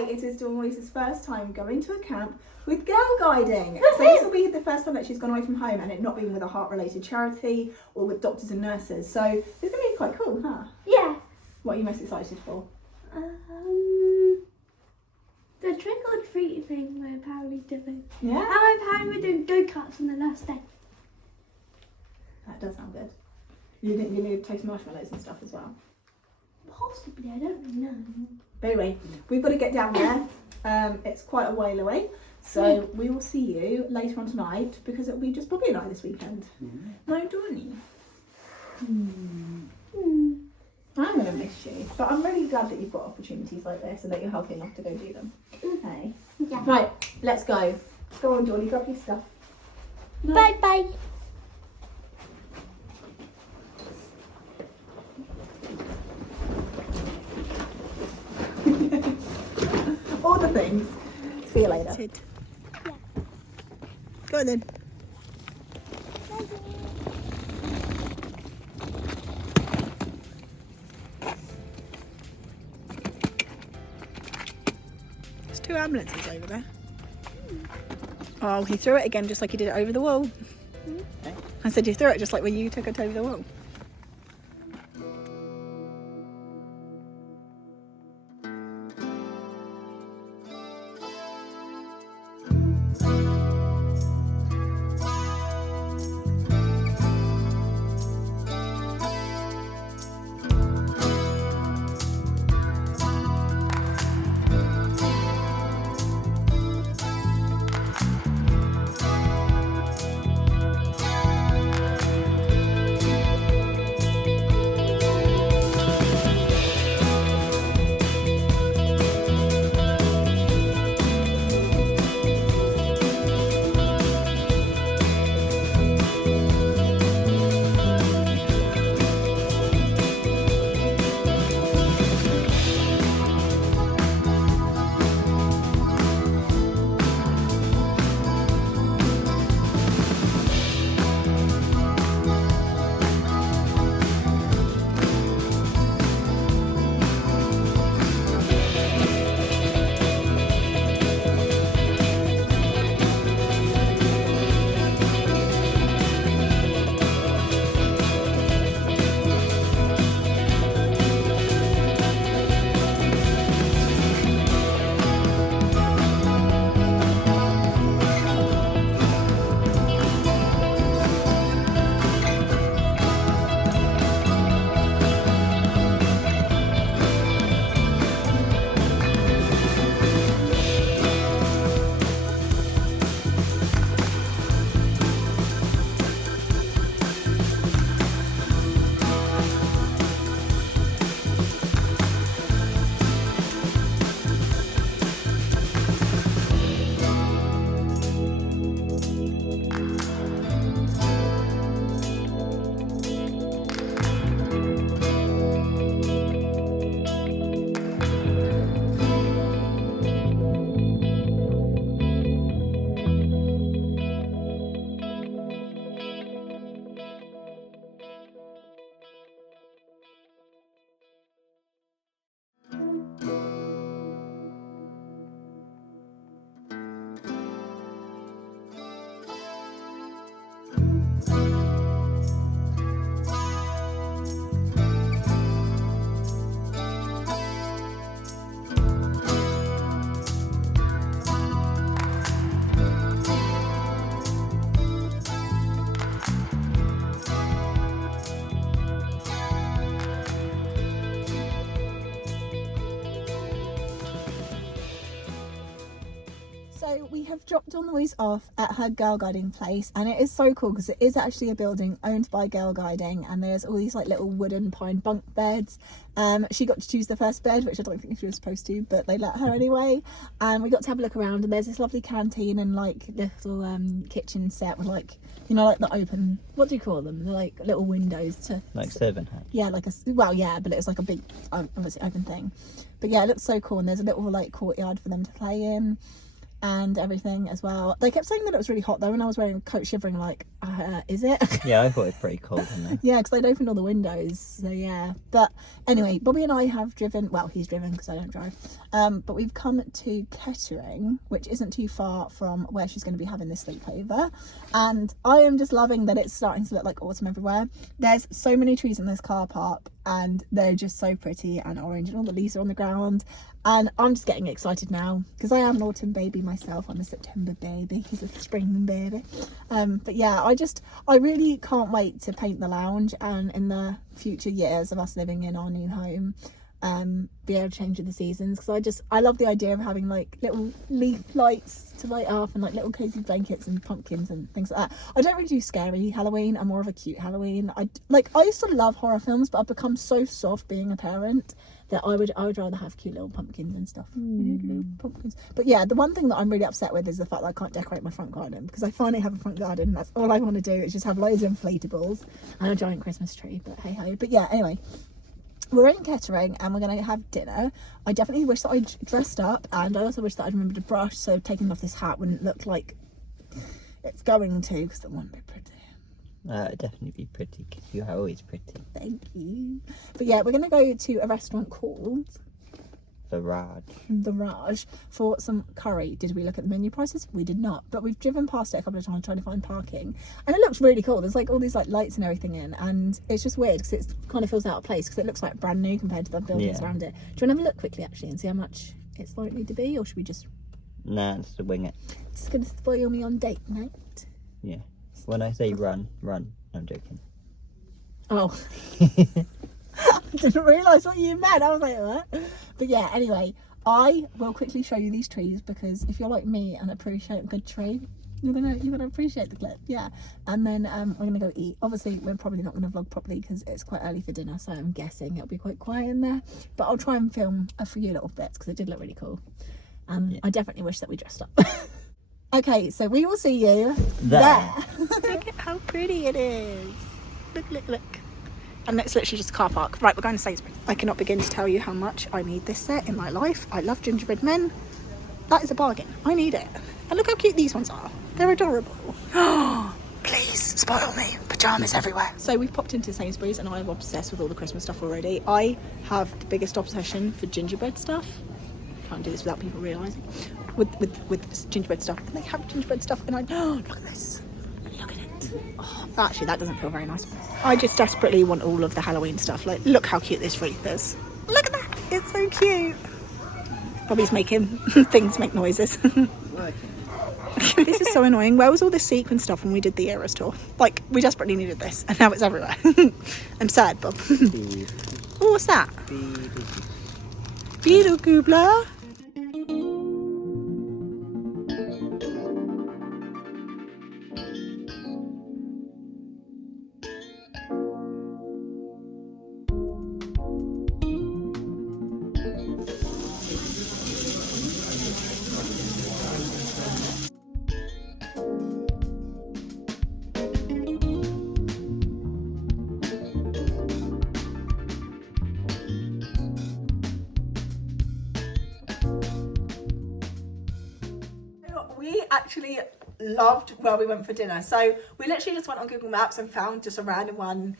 today it is Dawn-Louise's first time going to a camp with Girlguiding. So this will be the first time that she's gone away from home and it not being with a heart-related charity or with doctors and nurses. So it's going to be quite cool, huh? Yeah. What are you most excited for? The trick or treat thing we're apparently doing. Yeah? And apparently we're doing go-karts on the last day. That does sound good. You need toast marshmallows and stuff as well. Possibly, I don't know. But anyway, we've got to get down there. It's quite a while away. So we will see you later on tonight because it'll be just probably a night this weekend. No, Dawny. I'm going to miss you. But I'm really glad that you've got opportunities like this and that you're healthy enough to go do them. Okay. Yeah. Right, let's go. Go on, Dawny, grab your stuff. No. Bye-bye. All the things. See you later. Yeah. Go on then. There's 2 ambulances over there. Oh, he threw it again just like he did it over the wall. I said you threw it just like when you took it over the wall. So we have dropped Dawn-Louise off at her Girlguiding place, and it is so cool because it is actually a building owned by Girlguiding, and there's all these like little wooden pine bunk beds. She got to choose the first bed, which I don't think she was supposed to, but they let her anyway. And we got to have a look around, and there's this lovely canteen and like little kitchen set with like, you know, like the open, what do you call them? They're like little windows to like servant house. Yeah, like a, well, yeah, but it was like a big, obviously open thing. But yeah, it looks so cool, and there's a little like courtyard for them to play in. and everything as well. They kept saying that it was really hot though, and I was wearing a coat shivering like, is it? Yeah, I thought it was pretty cold in there. Yeah, because they'd opened all the windows, so yeah. But anyway, Bobby and I have driven, well, he's driven because I don't drive, but we've come to Kettering, which isn't too far from where she's going to be having this sleepover, and I am just loving that it's starting to look like autumn everywhere. There's so many trees in this car park, and they're just so pretty and orange, and all the leaves are on the ground, and I'm just getting excited now because I am an autumn baby myself. I'm a September baby, he's a spring baby. But yeah, I really can't wait to paint the lounge, and in the future years of us living in our new home, be able to change with the seasons, because I love the idea of having like little leaf lights to light up, and like little cozy blankets and pumpkins and things like that. I don't really do scary Halloween, I'm more of a cute Halloween. I used to love horror films, but I've become so soft being a parent that I would rather have cute little pumpkins and stuff. Little pumpkins. But yeah, the one thing that I'm really upset with is the fact that I can't decorate my front garden, because I finally have a front garden and that's all I want to do, is just have loads of inflatables and a giant Christmas tree. But hey ho. But yeah, anyway, we're in Kettering and we're going to have dinner. I definitely wish that I'd dressed up, and I also wish that I'd remembered to brush, so taking off this hat wouldn't look like it's going to, because it wouldn't be pretty. It'd definitely be pretty, because you're always pretty. Thank you. But yeah, we're going to go to a restaurant called The Raj for some curry. Did we look at the menu prices? We did not, but we've driven past it a couple of times trying to find parking, and it looks really cool. There's like all these like lights and everything in, and it's just weird because it kind of feels out of place because it looks like brand new compared to the buildings around it. Do you want to have a look quickly actually and see how much it's likely to be, or should we just... Nah, just to wing it. It's going to spoil me on date night. Yeah. When I say run. I'm joking. Oh. I didn't realise what you meant. I was like, what? But yeah, anyway, I will quickly show you these trees, because if you're like me and appreciate a good tree, you're gonna appreciate the clip. Yeah. And then we're gonna go eat. Obviously we're probably not gonna vlog properly because it's quite early for dinner, so I'm guessing it'll be quite quiet in there, but I'll try and film a few little bits because it did look really cool. I definitely wish that we dressed up. Okay, so we will see you there. Look at how pretty it is. Look. And it's literally just a car park. Right, we're going to Sainsbury. I cannot begin to tell you how much I need this set in my life. I love gingerbread men. That is a bargain. I need it. And look how cute these ones are. They're adorable. Please spoil me. Pyjamas everywhere. So we've popped into Sainsbury's and I'm obsessed with all the Christmas stuff already. I have the biggest obsession for gingerbread stuff. Can't do this without people realising. With gingerbread stuff. And they have gingerbread stuff and look at this. Look at it. Oh, actually, that doesn't feel very nice. I just desperately want all of the Halloween stuff. Like, look how cute this wreath is. Look at that. It's so cute. Bobby's making things make noises. This is so annoying. Where was all this sequin stuff when we did the Eras tour? Like, we desperately needed this, and now it's everywhere. I'm sad, Bob. Oh, what's that? Beetle Goobler. We actually loved where we went for dinner. So we literally just went on Google Maps and found just a random one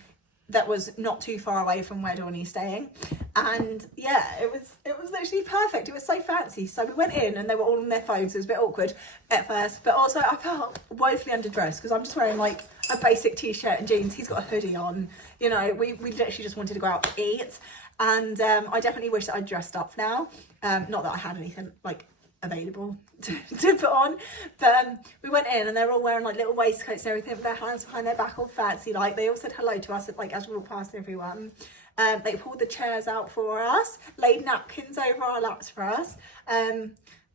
that was not too far away from where Dawn-Louise's staying. And yeah, it was literally perfect. It was so fancy. So we went in and they were all on their phones. It was a bit awkward at first, but also I felt woefully underdressed because I'm just wearing like a basic t-shirt and jeans. He's got a hoodie on. You know, we literally just wanted to go out to eat. And I definitely wish that I'd dressed up now. Not that I had anything like available to put on, but we went in and they're all wearing like little waistcoats and everything with their hands behind their back all fancy. Like they all said hello to us like as we walked past everyone. They pulled the chairs out for us, laid napkins over our laps for us, and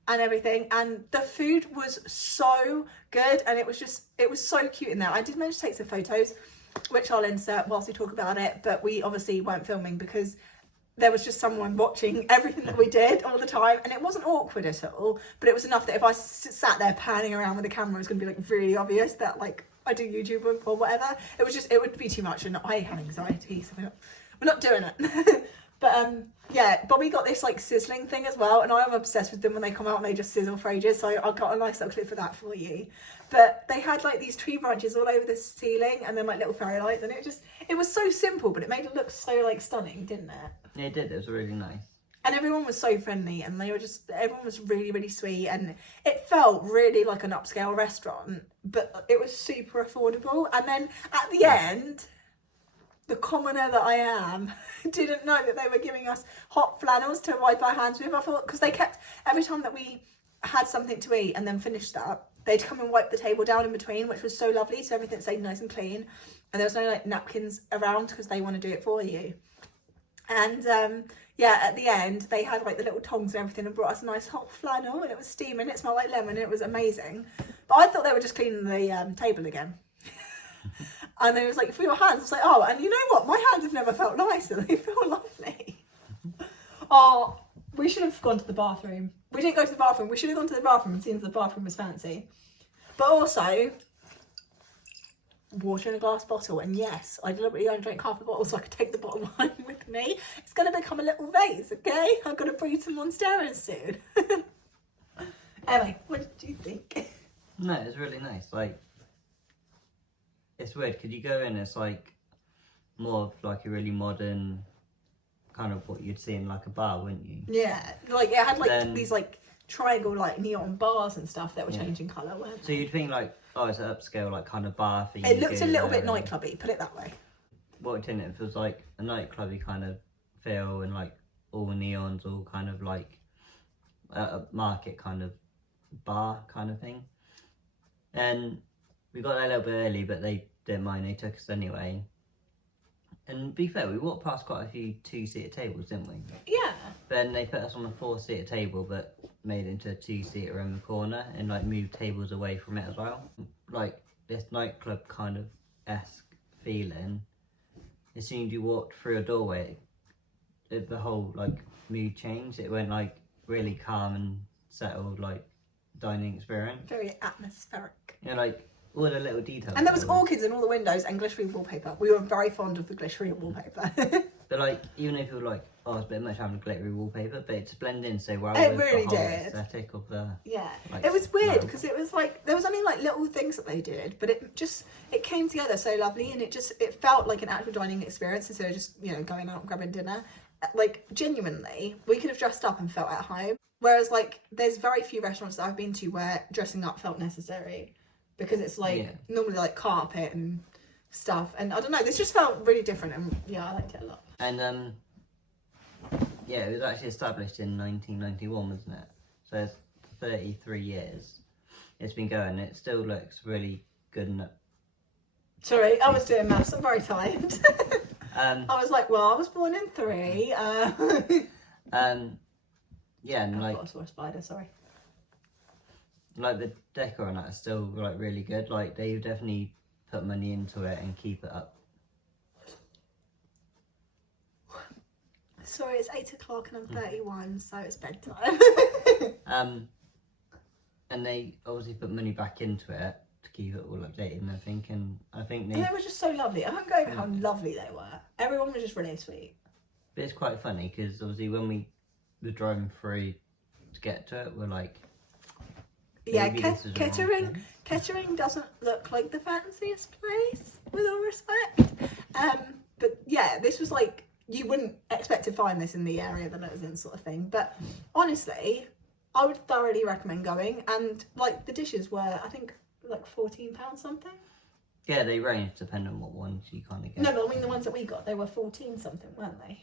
everything. And the food was so good, and it was so cute in there. I did manage to take some photos, which I'll insert whilst we talk about it, but we obviously weren't filming because there was just someone watching everything that we did all the time, and it wasn't awkward at all, but it was enough that if I sat there panning around with the camera, it was going to be like really obvious that like I do YouTube or whatever. It would be too much, and I have anxiety, so we're not doing it. But yeah, Bobby got this like sizzling thing as well, and I'm obsessed with them when they come out and they just sizzle for ages. So I got a nice little clip of that for you. But they had like these tree branches all over the ceiling, and then like little fairy lights, and it was so simple, but it made it look so like stunning, didn't it? Yeah, it did. It was really nice. And everyone was so friendly, and everyone was really, really sweet, and it felt really like an upscale restaurant, but it was super affordable. And then at the end, the commoner that I am didn't know that they were giving us hot flannels to wipe our hands with. I thought, because they kept, every time that we had something to eat and then finished up, they'd come and wipe the table down in between, which was so lovely, so everything stayed nice and clean, and there was no like napkins around because they want to do it for you. And yeah, at the end, they had like the little tongs and everything and brought us a nice hot flannel, and it was steaming. It smelled like lemon, and it was amazing. But I thought they were just cleaning the table again. And they was like, for your hands. I was like, oh, and you know what? My hands have never felt nicer. They feel lovely. Oh, we should have gone to the bathroom. We didn't go to the bathroom. We should have gone to the bathroom and seen if the bathroom was fancy. But also, water in a glass bottle, and yes, I deliberately only drank half the bottle so I could take the bottom home with me. It's going to become a little vase, okay? I've got to breed some monsteras soon. Anyway, what did you think? No, it's really nice. Like, it's weird because you go in, it's like more of like a really modern kind of what you'd see in like a bar, wouldn't you? Yeah, like it had like these like triangle like neon bars and stuff that were changing colour, weren't they? So you'd think like, oh, it's an upscale like kind of bar for you. It looked a little bit nightclubby, put it that way. Walked in, it feels like a nightclubby kind of feel, and like all neons, all kind of like a market kind of bar kind of thing. And we got there a little bit early, but they didn't mind, they took us anyway. And to be fair, we walked past quite a few two-seater tables, didn't we? Yeah. Then they put us on a four-seater table, but made it into a two-seater in the corner, and like moved tables away from it as well. Like this nightclub kind of esque feeling. As soon as you walked through a doorway, the whole like mood changed. It went like really calm and settled, like dining experience. Very atmospheric. You know, like all the little details. And there was orchids in all the windows and glittery wallpaper. We were very fond of the glittery wallpaper. But like, even if you were like, oh, it's a bit much having glittery wallpaper, but it's blended in so well. It with really the whole did. aesthetic of the. Yeah, like, it was weird because it was like there was only like little things that they did, but it came together so lovely, and it felt like an actual dining experience instead of just going out and grabbing dinner. Like genuinely, we could have dressed up and felt at home. Whereas like there's very few restaurants that I've been to where dressing up felt necessary, because it's like normally like carpet and stuff, and I don't know, this just felt really different, and yeah, I liked it a lot. And yeah, it was actually established in 1991, wasn't it? So it's 33 years it's been going. It still looks really good. And sorry, I was doing maths. I'm very tired. I was like, well, I was born in 3. Yeah, and I like thought I saw a spider. Sorry. Like the decor on that is still like really good. Like they've definitely put money into it and keep it up. Sorry, it's 8 o'clock and I'm 31, so it's bedtime. And they obviously put money back into it to keep it all updated and everything. And I think they were just so lovely. I can't go over how lovely they were. Everyone was just really sweet. But it's quite funny because obviously when we were driving through to get to it, we're like, yeah, Kettering doesn't look like the fanciest place, with all respect. But yeah, this was like, you wouldn't expect to find this in the area that it was in, sort of thing. But honestly, I would thoroughly recommend going. And like the dishes were, I think, like £14 something. Yeah, they range depending on what ones you kind of get. No, but I mean the ones that we got, they were 14 something, weren't they?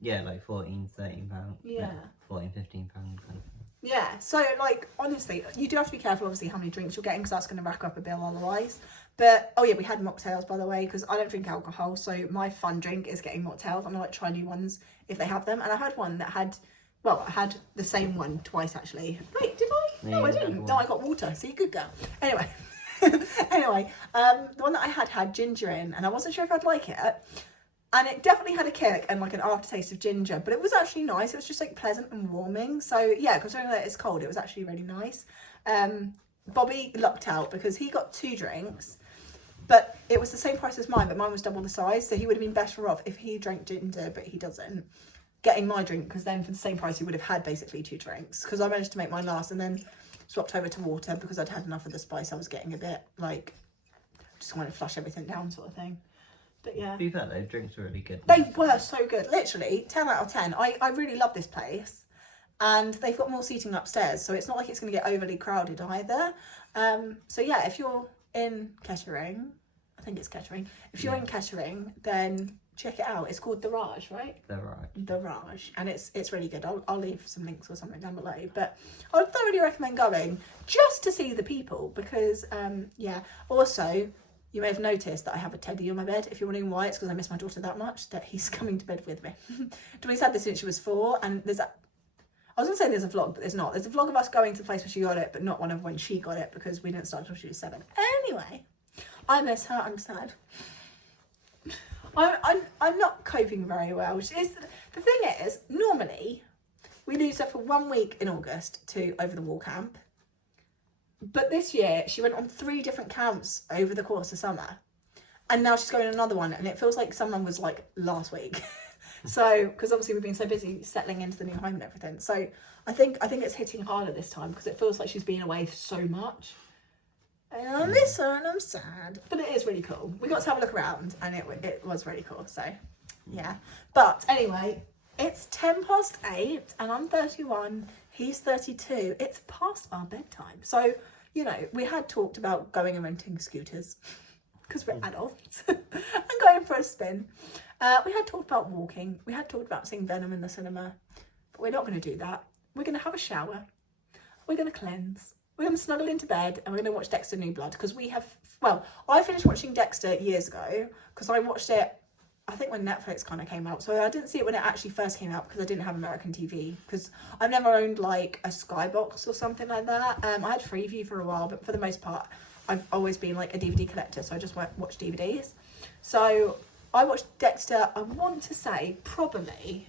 Yeah, like 14, 13 pounds. Yeah. 14, 15 pounds kind of thing. Yeah, so like honestly, you do have to be careful obviously how many drinks you're getting, because that's going to rack up a bill otherwise. But oh yeah, we had mocktails, by the way, because I don't drink alcohol, so my fun drink is getting mocktails. I'm gonna like try new ones if they have them. And I had one that had, well, I had the same one twice actually. Wait, did I? No, I didn't. No, I got water. So you good girl. Anyway, the one that I had ginger in, and I wasn't sure if I'd like it. And it definitely had a kick and like an aftertaste of ginger, but it was actually nice. It was just like pleasant and warming. So yeah, considering that it's cold, it was actually really nice. Bobby lucked out because he got 2 drinks, But it was the same price as mine, but mine was double the size, so he would have been better off if he drank ginger, but he doesn't, getting my drink, because then for the same price he would have had basically 2 drinks, because I managed to make mine last and then swapped over to water because I'd had enough of the spice. I was getting a bit like, just wanted to flush everything down sort of thing. But yeah. To be fair though, drinks are really good. They were so good. Literally, 10 out of 10. I really love this place. And they've got more seating upstairs, so it's not like it's going to get overly crowded either. So yeah, if you're in Kettering, I think it's Kettering. If you're in Kettering, then check it out. It's called The Raj, right? The Raj. The Raj. And it's really good. I'll leave some links or something down below. But I would thoroughly recommend going just to see the people because, yeah. Also, you may have noticed that I have a teddy on my bed. If you're wondering why, it's because I miss my daughter that much that he's coming to bed with me. Dawn-Louise had this since she was 4, and I was going to say there's a vlog, but there's not. There's a vlog of us going to the place where she got it, but not one of when she got it because we didn't start until she was 7. Anyway, I miss her. I'm sad. I'm not coping very well. Which is the thing is, normally we lose her for 1 week in August to over the wall camp. But this year she went on 3 different camps over the course of summer. And now she's going on another one, and it feels like someone was like last week. So, because obviously we've been so busy settling into the new home and everything. So I think it's hitting harder this time because it feels like she's been away so much. And I miss her and I'm sad. But it is really cool. We got to have a look around and it was really cool. So, yeah. But anyway, it's 8:10 and I'm 31. He's 32. It's past our bedtime. So, you know, we had talked about going and renting scooters because we're adults and going for a spin. We had talked about walking. We had talked about seeing Venom in the cinema. But we're not going to do that. We're going to have a shower. We're going to cleanse. We're going to snuggle into bed and we're going to watch Dexter New Blood because we have, well, I finished watching Dexter years ago because I watched it, I think when Netflix kind of came out. So I didn't see it when it actually first came out because I didn't have American TV because I've never owned like a Skybox or something like that. I had Freeview for a while, but for the most part, I've always been like a DVD collector. So I just watch DVDs. So I watched Dexter, I want to say probably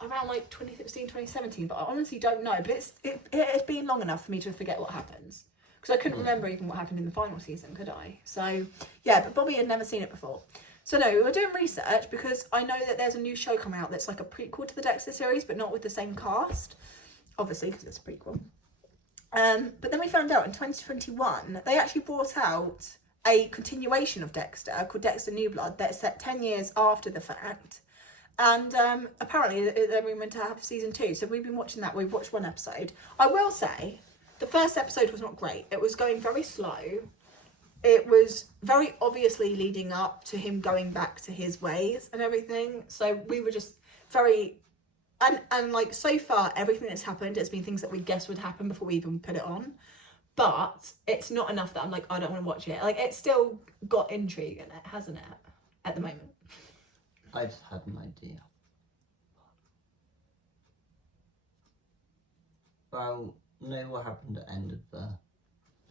around like 2016, 2017, but I honestly don't know. But it's been long enough for me to forget what happens. Because I couldn't remember even what happened in the final season, could I? So, yeah, but Bobby had never seen it before. So, no, we were doing research because I know that there's a new show coming out that's like a prequel to the Dexter series, but not with the same cast. Obviously, because it's a prequel. But then we found out in 2021, they actually brought out a continuation of Dexter called Dexter New Blood that's set 10 years after the fact. And apparently they're meant to have season 2. So we've been watching that. We've watched 1 episode. I will say the first episode was not great. It was going very slow. It was very obviously leading up to him going back to his ways and everything. So we were just very... And like so far, everything that's happened has been things that we guessed would happen before we even put it on. But it's not enough that I'm like, I don't want to watch it. Like, it's still got intrigue in it, hasn't it? At the moment. I just had an idea. Well, know what happened at the end of the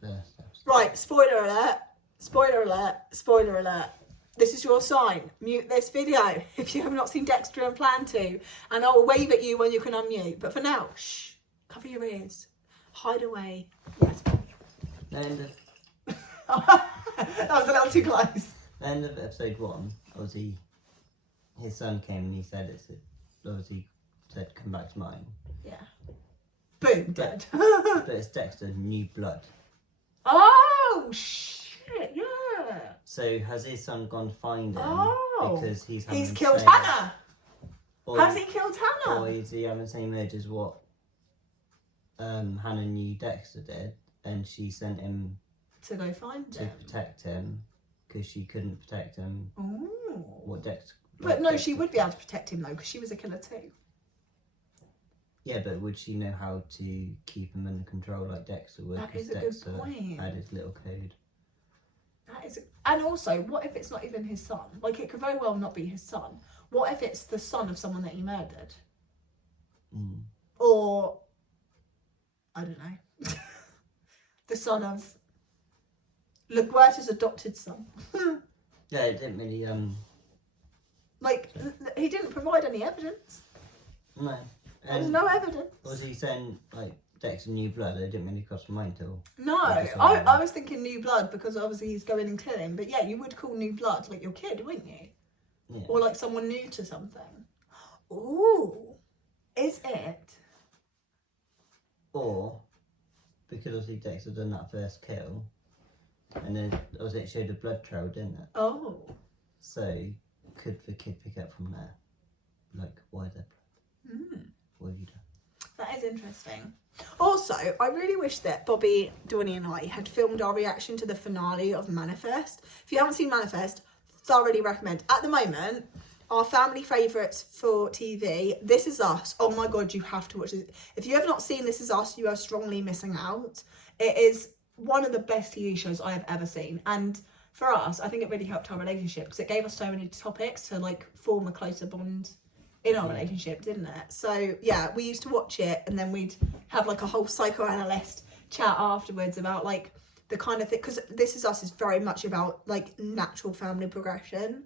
first episode? Right, spoiler alert. Spoiler alert. Spoiler alert. This is your sign. Mute this video if you have not seen Dexter and plan to. And I'll wave at you when you can unmute. But for now, shh. Cover your ears. Hide away. Yes. The end of... That was a little too close. The end of episode 1, obviously, his son came and he said obviously said, come back to mine. Yeah. Boom, dead. But it's Dexter New Blood. Oh, shit, yeah. So has his son gone to find him? Oh. Because he's killed Hannah. Or, Has he killed Hannah? Or is he having the same urge as what Hannah knew Dexter did, and she sent him to go find to him. protect him because she couldn't protect him. Oh. What Dexter? But no, she would be able to protect him though, because she was a killer too. Yeah, but would she know how to keep him under control like Dexter would? That is Because a good Dexter point. had his little code. That is, and also, what if it's not even his son? Like, it could very well not be his son. What if it's the son of someone that he murdered? Mm. Or, I don't know, the son of LaGuerta's adopted son. Yeah, it didn't really Like, he didn't provide any evidence. no. There's And no evidence. was he saying like Dexter New Blood, it didn't really cross my mind till. No, I was thinking New Blood because obviously he's going and killing. But yeah, you would call New Blood like your kid, wouldn't you? Yeah. Or like someone new to something. Ooh, is it? Or because obviously Dexter done that first kill, and then obviously it showed a blood trail, didn't it? Oh. So could the kid pick up from there? Like, why is there blood? What have you done? That is interesting. Also, I really wish that Bobby, Donnie and I had filmed our reaction to the finale of Manifest. If you haven't seen Manifest, thoroughly recommend. At the moment, our family favourites for TV, This Is Us. Oh my God, you have to watch this. If you have not seen This Is Us, you are strongly missing out. It is one of the best TV shows I have ever seen. And for us, I think it really helped our relationship because it gave us so many topics to like form a closer bond in our relationship, didn't it? So yeah, we used to watch it and then we'd have like a whole psychoanalyst chat afterwards about like the kind of thing, because This Is Us is very much about like natural family progression,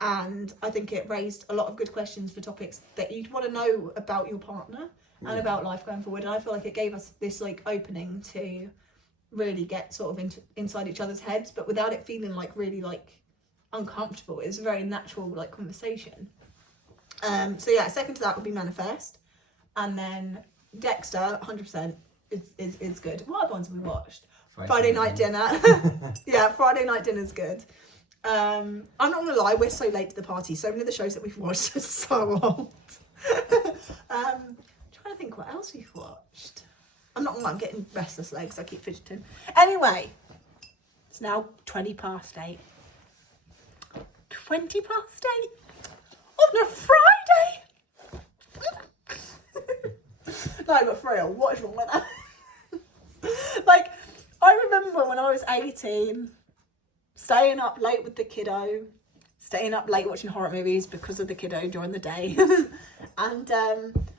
and I think it raised a lot of good questions for topics that you'd want to know about your partner and about life going forward. And I feel like it gave us this like opening to really get sort of inside each other's heads, but without it feeling like really like uncomfortable. It was a very natural like conversation. So yeah, second to that would be Manifest, and then Dexter 100% is good. What other ones have we watched? Friday Night Dinner. Yeah, Friday Night Dinner's good. I'm not gonna lie, we're so late to the party. So many of the shows that we've watched are so old. Trying to think what else we've watched. I'm not gonna lie, I'm getting restless legs. I keep fidgeting. Anyway, it's now 8:20. 8:20 on a Friday. No, but for real, what is wrong with that? Like, I remember when I was 18, staying up late with the kiddo, staying up late watching horror movies because of the kiddo during the day. And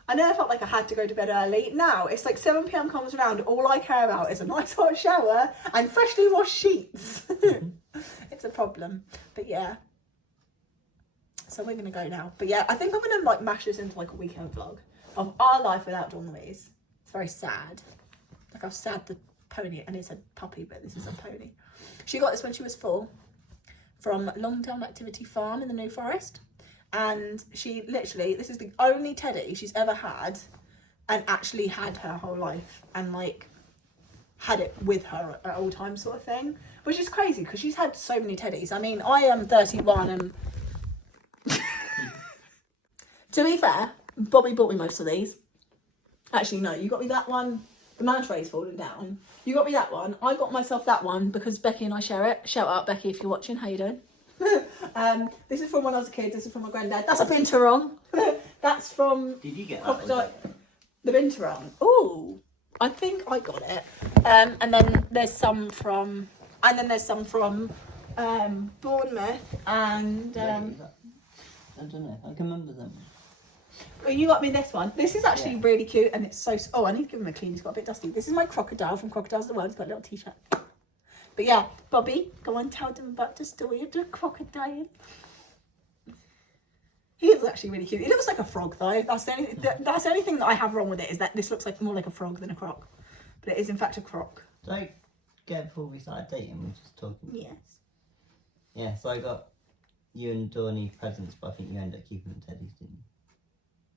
I never felt like I had to go to bed early. Now, it's like 7 p.m. comes around, all I care about is a nice hot shower and freshly washed sheets. It's a problem. But yeah. So we're going to go now. But yeah, I think I'm going to like mash this into like a weekend vlog of our life without Dawn-Louise. It's very sad. Like I've sad the pony, and it's a puppy, but this is a pony. She got this when she was 4 from Longtown Activity Farm in the New Forest. And she literally, this is the only teddy she's ever had and actually had her whole life and like had it with her at all times sort of thing. Which is crazy because she's had so many teddies. I mean, I am 31 and to be fair, Bobby bought me most of these. Actually, no, you got me that one. The manta ray's fallen down. You got me that one. I got myself that one because Becky and I share it. Shout out, Becky, if you're watching. How you doing? This is from when I was a kid. This is from my granddad. That's a binturong. That's from... Did you get that? The binturong. Ooh, I think I got it. And then there's some from... Bournemouth and... I don't know. I can remember them. Well, you got me this one. This is actually really cute, and it's so... Oh, I need to give him a clean. He's got a bit dusty. This is my crocodile from Crocodiles of the World. He's got a little t-shirt. But yeah, Bobby, go on, tell them about the story of the crocodile. He is actually really cute. He looks like a frog, though. That's the only thing that I have wrong with it, is that this looks like more like a frog than a croc. But it is, in fact, a croc. Did I get before we started dating? We were just talking. Yes. Yeah, so I got you and Donnie presents, but I think you ended up keeping the teddies, didn't you?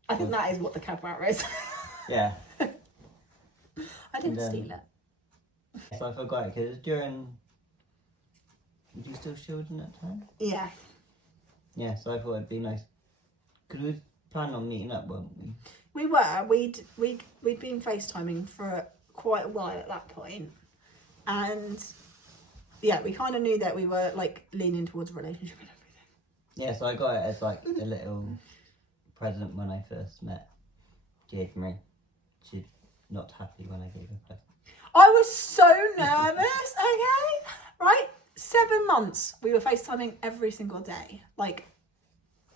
I think that is what the capybara is. Yeah. I didn't steal it. So I forgot it because during... Were you still shielding at that time? Yeah. Yeah, so I thought it'd be nice. Because we planned on meeting up, weren't we? We were. We'd been FaceTiming for quite a while at that point. And yeah, we kind of knew that we were like leaning towards a relationship and everything. Yeah, so I got it as like a little present when I first met Jade Marie. She's not happy when I gave her a present. I was so nervous, okay? Right? 7 months we were FaceTiming every single day. Like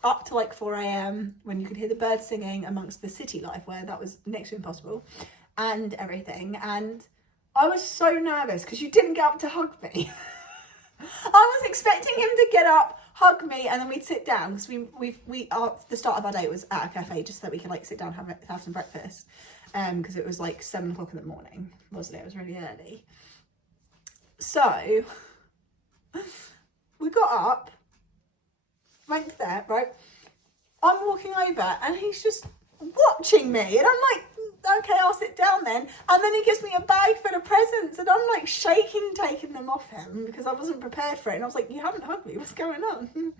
up to like 4 a.m. when you could hear the birds singing amongst the city life, where that was next to impossible, and everything. And I was so nervous because you didn't get up to hug me. I was expecting him to get up, hug me, and then we'd sit down because the start of our date was at a cafe just so that we could like sit down and have some breakfast. because it was like 7 o'clock in the morning, wasn't it? It was really early. So we got up, went to there, right? I'm walking over and he's just watching me, and I'm like, okay, I'll sit down then. And then he gives me a bag full of presents, and I'm like shaking, taking them off him because I wasn't prepared for it. And I was like, you haven't hugged me, what's going on?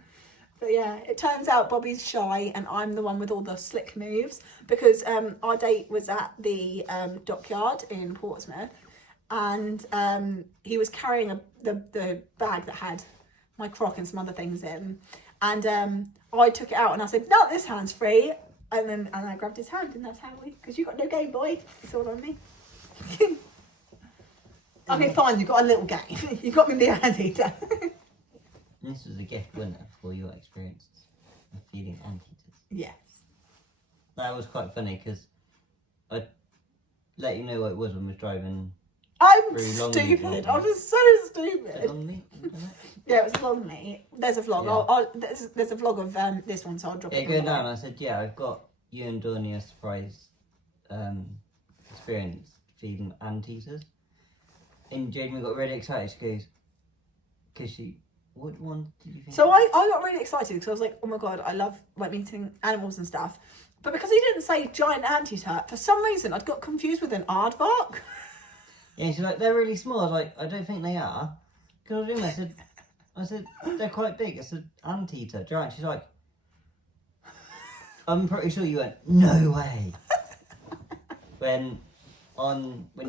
But yeah, it turns out Bobby's shy and I'm the one with all the slick moves, because our date was at the dockyard in Portsmouth, and he was carrying the bag that had my crock and some other things in, and I took it out and I said, no, this hand's free. And I grabbed his hand, and that's how because you got no Game Boy, it's all on me. Okay, fine, you got a little game. You got me the Anteater. This was a gift, wasn't it, for your experience of feeding Anteaters? Yes. That was quite funny because I let you know what it was when we was driving. I'm Through stupid. Longleat, I was so Was it stupid. Longleat? Yeah, it was Longleat. There's a vlog. Yeah. There's a vlog of this one, so I'll drop Yeah, it. go down. I said, yeah, I've got you and Dawn a surprise experience feeding Anteaters. And Jamie got really excited. She goes, because she, what one did you think? So I got really excited because I was like, oh my god, I love like meeting animals and stuff. But because he didn't say giant anteater, for some reason I'd got confused with an aardvark. Yeah, she's like, they're really small. I was like, I don't think they are. Because I said, they're quite big. I said, Anteater, giant. She's like, I'm pretty sure you went, no way. when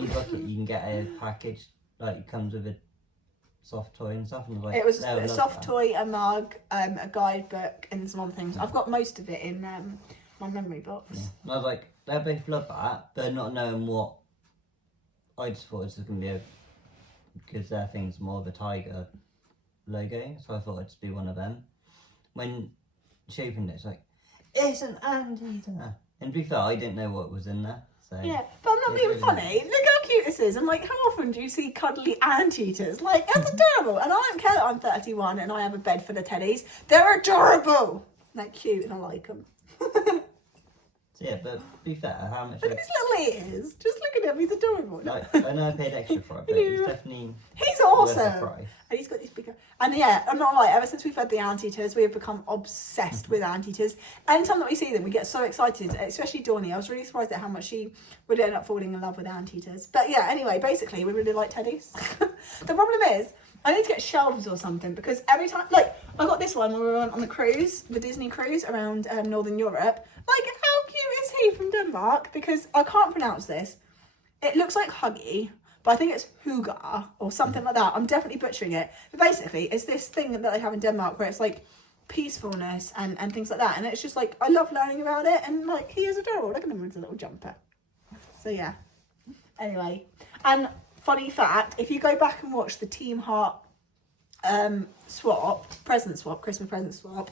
you book it, you can get a package, like it comes with a soft toy and stuff. And I was like, It was "They'll a love soft that." toy, a mug, a guidebook, and some other things. I've got most of it in my memory box. Yeah. And I was like, they'll both love that, but not knowing what, I just thought this was going to be because their thing's more of a tiger logo, so I thought it'd just be one of them. When she opened it, it's like, it's an Anteater. And to be fair, I didn't know what was in there. So Yeah, but I'm not it's being really funny. Look how cute this is. I'm like, how often do you see cuddly anteaters? Like, that's adorable. And I don't care that I'm 31 and I have a bed full of teddies. They're adorable. They're cute and I like them. So yeah, but to be fair, how much? Look at his little ears. Just look at him. He's adorable. Like, I know I paid extra for it, but he's definitely He's worth the awesome. price. And he's got these bigger. And yeah, I'm not like, ever since we've had the anteaters, we have become obsessed with anteaters. Anytime that we see them, we get so excited, especially Dawnie. I was really surprised at how much she would end up falling in love with anteaters. But yeah, anyway, basically, we really like teddies. The problem is, I need to get shelves or something because every time, like, I got this one when we were on the cruise, the Disney cruise around Northern Europe. Like, how cute is he from Denmark? Because I can't pronounce this. It looks like Huggy, but I think it's Huga or something like that. I'm definitely butchering it. But basically, it's this thing that they have in Denmark where it's like peacefulness and things like that. And it's just like, I love learning about it. And like, he is adorable. Look at him with his little jumper. So yeah. Anyway. And funny fact, if you go back and watch the Team Heart Christmas present swap,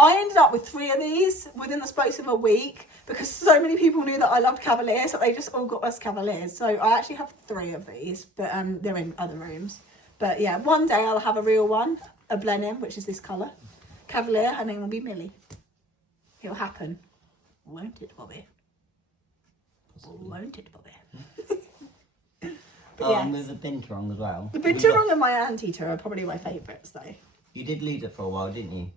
I ended up with 3 of these within the space of a week because so many people knew that I loved Cavaliers that they just all got us Cavaliers. So I actually have 3 of these, but they're in other rooms. But yeah, one day I'll have a real one, a Blenheim, which is this colour. Cavalier, her name will be Millie. It'll happen. Won't it, Bobby? Won't it, Bobby? Oh, yes. and there's a Binturong as well. The Binturong and my Anteater are probably my favourites though. You did lose it for a while, didn't you?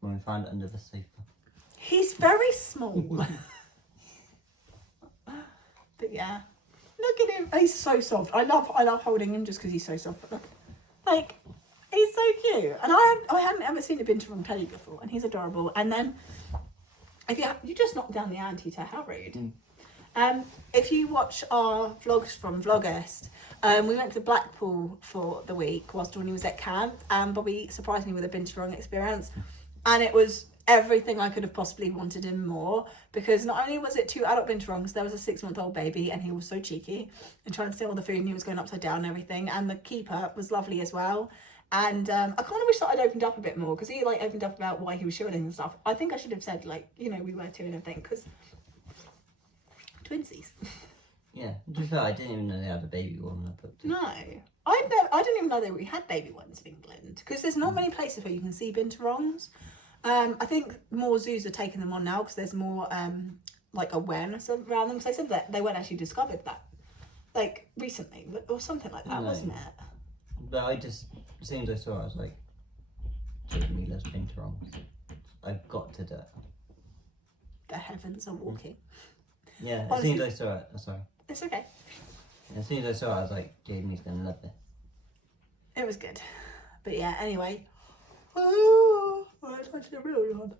When we found it under the sofa. He's very small. But yeah. Look at him. He's so soft. I love holding him just because he's so soft. But look, like, he's so cute. And I hadn't ever seen a Binturong teddy before, and he's adorable. And then if you just knocked down the Anteater, how rude. If you watch our vlogs from Vlogust, we went to Blackpool for the week whilst Dawnie was at camp, and Bobby surprised me with a Binturong experience, and it was everything I could have possibly wanted and more, because not only was it 2 adult Binturongs, there was a 6-month-old baby, and he was so cheeky and trying to steal all the food, and he was going upside down and everything, and the keeper was lovely as well. And I kind of wish that I'd opened up a bit more, because he like opened up about why he was shielding and stuff. I think I should have said, like, you know, we were 2 and everything, because twinsies. Yeah, to be fair, I didn't even know they had a baby one when I booked it. No, I didn't even know that we had baby ones in England, because there's not many places where you can see Binturongs. I think more zoos are taking them on now because there's more like awareness around them, because they said that they weren't actually discovered that like recently or something like that, wasn't it? But I just, as soon as I saw it, I was like, Jamie, let's paint her wrong. I've got to do it. The heavens are walking. Yeah, as Honestly, soon as I saw it, sorry. it's okay. As soon as I saw it, I was like, Jamie's gonna love this. It was good. But yeah, anyway. Oh, it's actually really hard.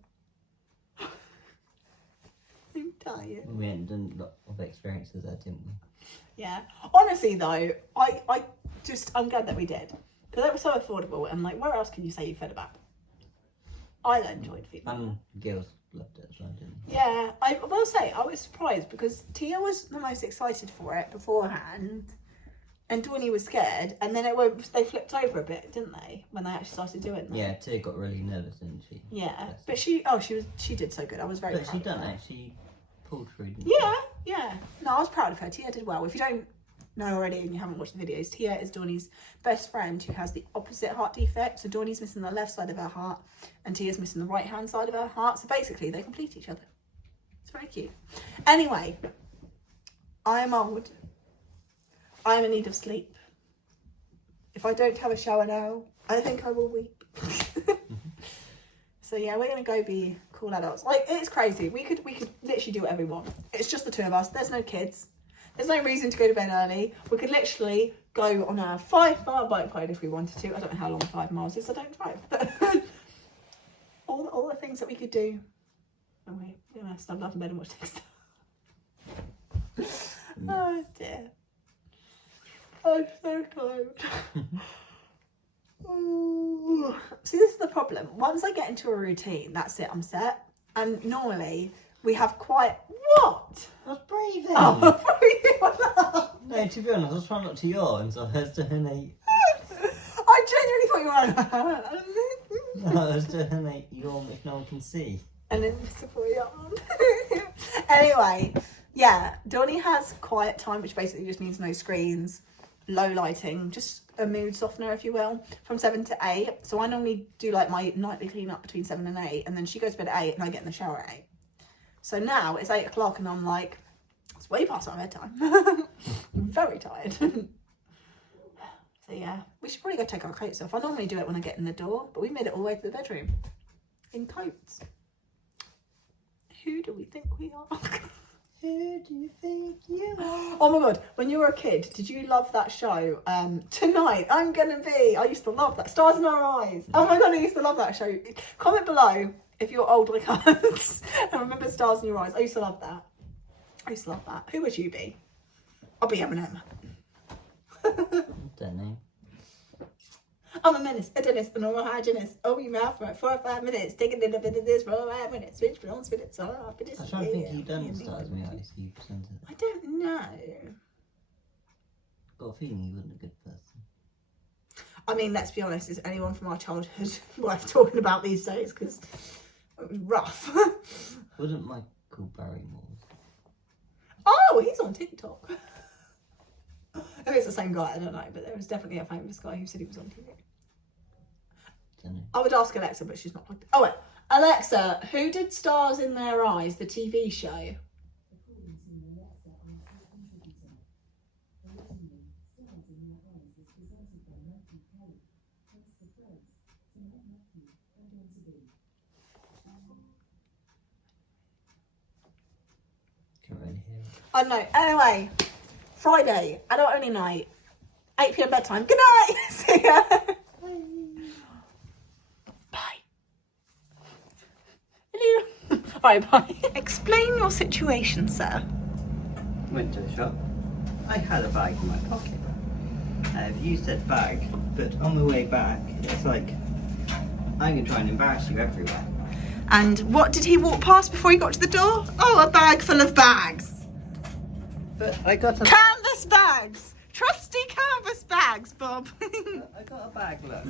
I'm tired. We hadn't done a lot of experiences there, didn't we? Yeah. Honestly though, I'm glad that we did. Because they were so affordable, and like, where else can you say you fed about? I enjoyed feeding. And girls loved it as well, didn't they? Yeah, I will say I was surprised because Tia was the most excited for it beforehand, and Dawn-Louise was scared, and then they flipped over a bit, didn't they, when they actually started doing that? Yeah, Tia got really nervous, didn't she? Yeah, but she did so good. I was very But proud she of done her. it. She pulled through, didn't Yeah. No, I was proud of her. Tia did well. If you don't know already and you haven't watched the videos, Tia is Dawn-Louise's best friend who has the opposite heart defect. So Dawn-Louise's missing the left side of her heart and Tia's missing the right hand side of her heart. So basically they complete each other. It's very cute. Anyway, I am old. I am in need of sleep. If I don't have a shower now, I think I will weep. So yeah, we're gonna go be cool adults. Like, it's crazy. We could literally do whatever we want. It's just the two of us. There's no kids. There's no reason to go to bed early. We could literally go on a 5-mile bike ride if we wanted to. I don't know how long 5 miles is. I don't drive. But all the things that we could do. Oh wait, we're gonna stop laughing in bed and watch Dexter. Oh dear. I'm so tired. Ooh. See, this is the problem. Once I get into a routine, that's it, I'm set. And normally we have quite what? I was breathing. Oh, No, to be honest, I was trying not to yawn, so I was doing I genuinely thought you were I was doing a yawn which no one can see. an invisible yawn. Anyway, yeah, Donnie has quiet time, which basically just means no screens, low lighting, just a mood softener, if you will, from 7 to 8. So I normally do like my nightly clean up between 7 and 8, and then she goes to bed at 8 and I get in the shower at 8. So now it's 8 o'clock and I'm like, it's way past my bedtime. I'm very tired. So yeah, we should probably go take our coats off. I normally do it when I get in the door, but we made it all the way to the bedroom in coats. Who do we think we are? Who do you think you are? Oh my god, when you were a kid, did you love that show? Tonight, I'm Gonna Be. I used to love that. Stars in Our Eyes. Oh my god, I used to love that show. Comment below if you're old like us and remember Stars in Your Eyes. I used to love that. I used to love that. Who would you be? I'll be Eminem. Don't know. I'm a menace, a dentist, an oral hygienist. Open your mouth for 4 or 5 minutes. Take a little bit of this for 5 minutes. Switch, don't spit it. So off. I was trying to think you done Stars in Your Eyes, you presented it. I don't know. Got a feeling you wasn't a good person. I mean, let's be honest, is anyone from our childhood worth talking about these days? Because it was rough. Wasn't Michael Barrymore? Oh, he's on TikTok. If it's the same guy, I don't know, but there was definitely a famous guy who said he was on TV. Don't know. I would ask Alexa, but she's not plugged in. Oh wait, Alexa, who did Stars in Their Eyes, the TV show? Can't really hear it. I don't know. Anyway, Friday, adult only night, 8 PM bedtime. Good night. See ya. Bye. Hello. Bye bye. Explain your situation, sir. Went to the shop. I had a bag in my pocket. You said bag, but on the way back, it's like, I'm going to try and embarrass you everywhere. And what did he walk past before he got to the door? Oh, a bag full of bags. But I got a Canvas bags. Trusty canvas bags, Bob. I got a bag, look.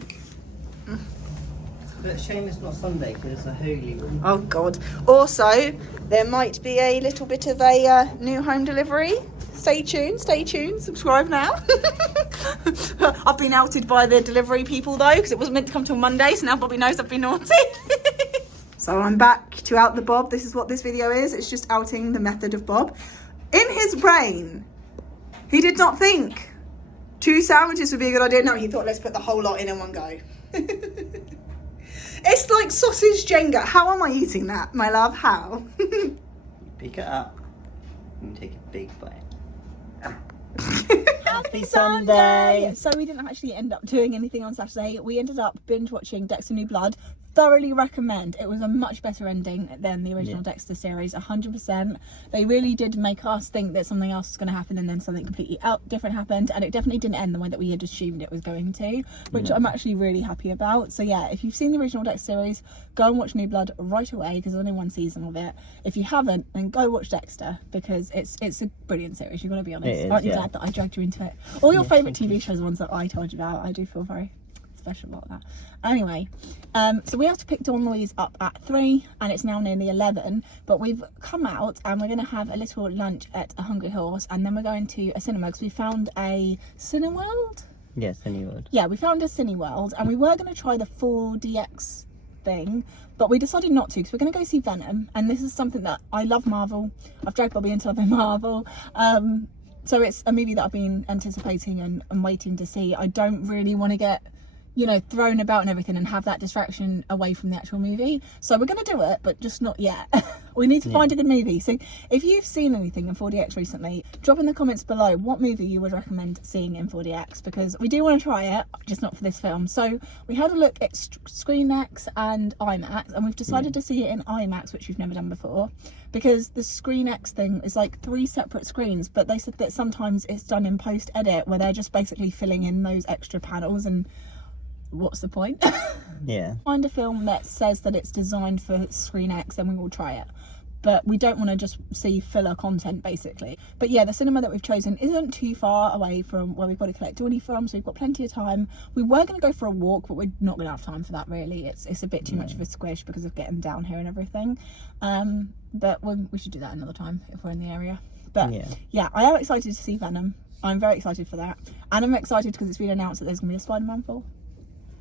But shame it's not Sunday because it's a holy one. Oh, God. Also, there might be a little bit of a new home delivery. Stay tuned, subscribe now. I've been outed by the delivery people though, because it wasn't meant to come till Monday, so now Bobby knows I've been naughty. So I'm back to out the Bob. This is what this video is. It's just outing the method of Bob. In his brain, he did not think 2 sandwiches would be a good idea. No, he thought, let's put the whole lot in one go. It's like sausage Jenga. How am I eating that, my love? How? Pick it up and take a big bite. Happy Sunday! So we didn't actually end up doing anything on Saturday. We ended up binge watching Dexter New Blood. Thoroughly recommend. It was a much better ending than the original Dexter series, 100%. They really did make us think that something else was going to happen, and then something completely different happened, and it definitely didn't end the way that we had assumed it was going to, which I'm actually really happy about. So yeah, if you've seen the original Dexter series, go and watch New Blood right away, because there's only 1 season of it. If you haven't, then go watch Dexter, because it's a brilliant series, you've got to be honest. Aren't you glad that I dragged you into it? All your favourite TV shows are ones that I told you about. I do feel very special about that. Anyway, so we have to pick Dawn-Louise up at 3, and it's now nearly 11, but we've come out and we're going to have a little lunch at a Hungry Horse, and then we're going to a cinema because we found a Cineworld. Yeah, Cineworld. Yeah, we found a Cineworld, and we were going to try the 4DX thing, but we decided not to because we're going to go see Venom, and this is something that I love. Marvel. I've dragged Bobby into loving Marvel. So it's a movie that I've been anticipating and waiting to see. I don't really want to get, you know, thrown about and everything and have that distraction away from the actual movie. So we're going to do it, but just not yet. We need to find a good movie. So if you've seen anything in 4DX recently, drop in the comments below what movie you would recommend seeing in 4DX, because we do want to try it, just not for this film. So we had a look at ScreenX and IMAX, and we've decided to see it in IMAX, which we've never done before, because the ScreenX thing is like 3 separate screens, but they said that sometimes it's done in post-edit where they're just basically filling in those extra panels, and what's the point? Yeah. Find a film that says that it's designed for ScreenX, then we will try it. But we don't want to just see filler content, basically. But yeah, the cinema that we've chosen isn't too far away from where we've got to collect Dawny from, so we've got plenty of time. We were going to go for a walk, but we're not going to have time for that, really. It's a bit too much of a squish because of getting down here and everything. But we should do that another time if we're in the area. But yeah, I am excited to see Venom. I'm very excited for that. And I'm excited because it's been announced that there's going to be a Spider-Man 4.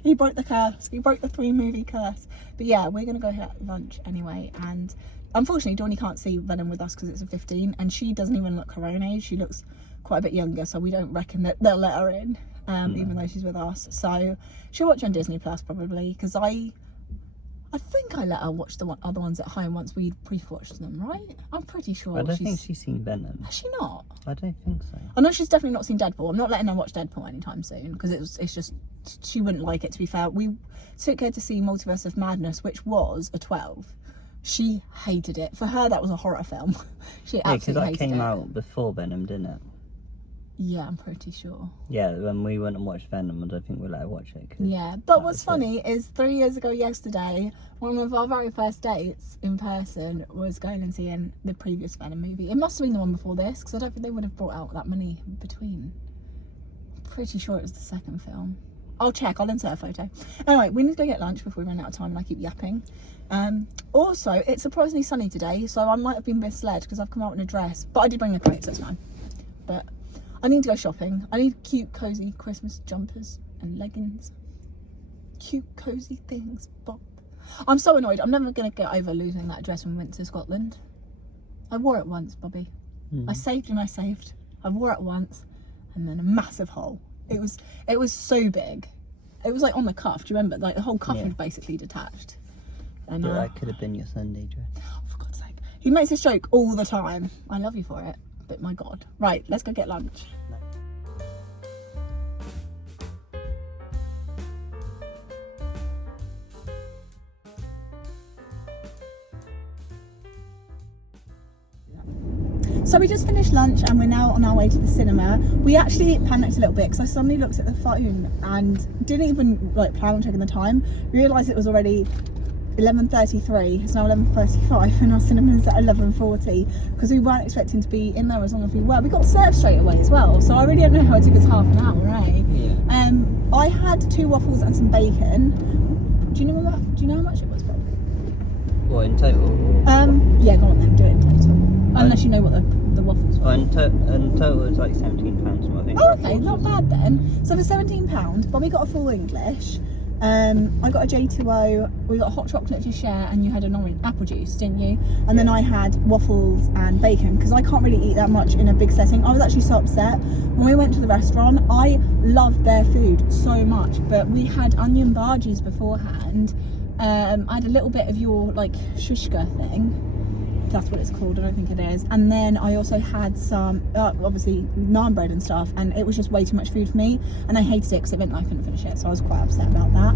He broke the curse. He broke the 3-movie curse. But yeah, we're going to go have lunch anyway. And unfortunately, Dawny can't see Venom with us because it's a 15. And she doesn't even look her own age. She looks quite a bit younger. So we don't reckon that they'll let her in, even though she's with us. So she'll watch on Disney Plus probably, because I think I let her watch the other ones at home once we'd pre-watched them, right? I'm pretty sure. I don't think she's seen Venom. Has she not? I don't think so. I know she's definitely not seen Deadpool. I'm not letting her watch Deadpool anytime soon because it's just, she wouldn't like it, to be fair. We took her to see Multiverse of Madness, which was a 12. She hated it. For her, that was a horror film. She absolutely hated it. Because that came out before Venom, didn't it? Yeah, I'm pretty sure. Yeah, when we went and watched Venom, I don't think we'll let her watch it. Yeah, but what's funny is 3 years ago yesterday, one of our very first dates in person was going and seeing the previous Venom movie. It must have been the one before this, because I don't think they would have brought out that many between. Pretty sure it was the second film. I'll check, I'll insert a photo. Anyway, we need to go get lunch before we run out of time and I keep yapping. Also, it's surprisingly sunny today, so I might have been misled because I've come out in a dress, but I did bring a coat, so it's fine. But I need to go shopping. I need cute, cosy Christmas jumpers and leggings. Cute, cosy things, Bob. I'm so annoyed. I'm never going to get over losing that dress when we went to Scotland. I wore it once, Bobby. I saved and I saved. I wore it once, and then a massive hole. It was so big. It was like on the cuff. Do you remember? Like the whole cuff was basically detached. And but that could have been your Sunday dress. Oh, for God's sake. He makes this joke all the time. I love you for it. But my God. Right, let's go get lunch. So we just finished lunch and we're now on our way to the cinema. We actually panicked a little bit because I suddenly looked at the phone and didn't even like plan on checking the time. Realised it was already 11:33. It's now 11:35 and our cinema's at 11:40 because we weren't expecting to be in there as long as we were. We got served straight away as well, so I really don't know how it took us half an hour, eh? Yeah. I had 2 waffles and some bacon. Do you know how much it was, Bob? What, in total? Yeah, go on then, do it in total. Unless you know what the waffles were. Oh, in total it was like £17, I think. Oh, okay, not bad then. So for £17, Bobby got a full English, I got a J2O, we got hot chocolate to share, and you had an orange apple juice, didn't you? And then I had waffles and bacon, because I can't really eat that much in a big setting. I was actually so upset when we went to the restaurant. I loved their food so much, but we had onion bhajis beforehand. I had a little bit of your like shushka thing, if that's what it's called. I don't think it is. And then I also had some obviously naan bread and stuff, and it was just way too much food for me, and I hated it because it meant I couldn't finish it, so I was quite upset about that.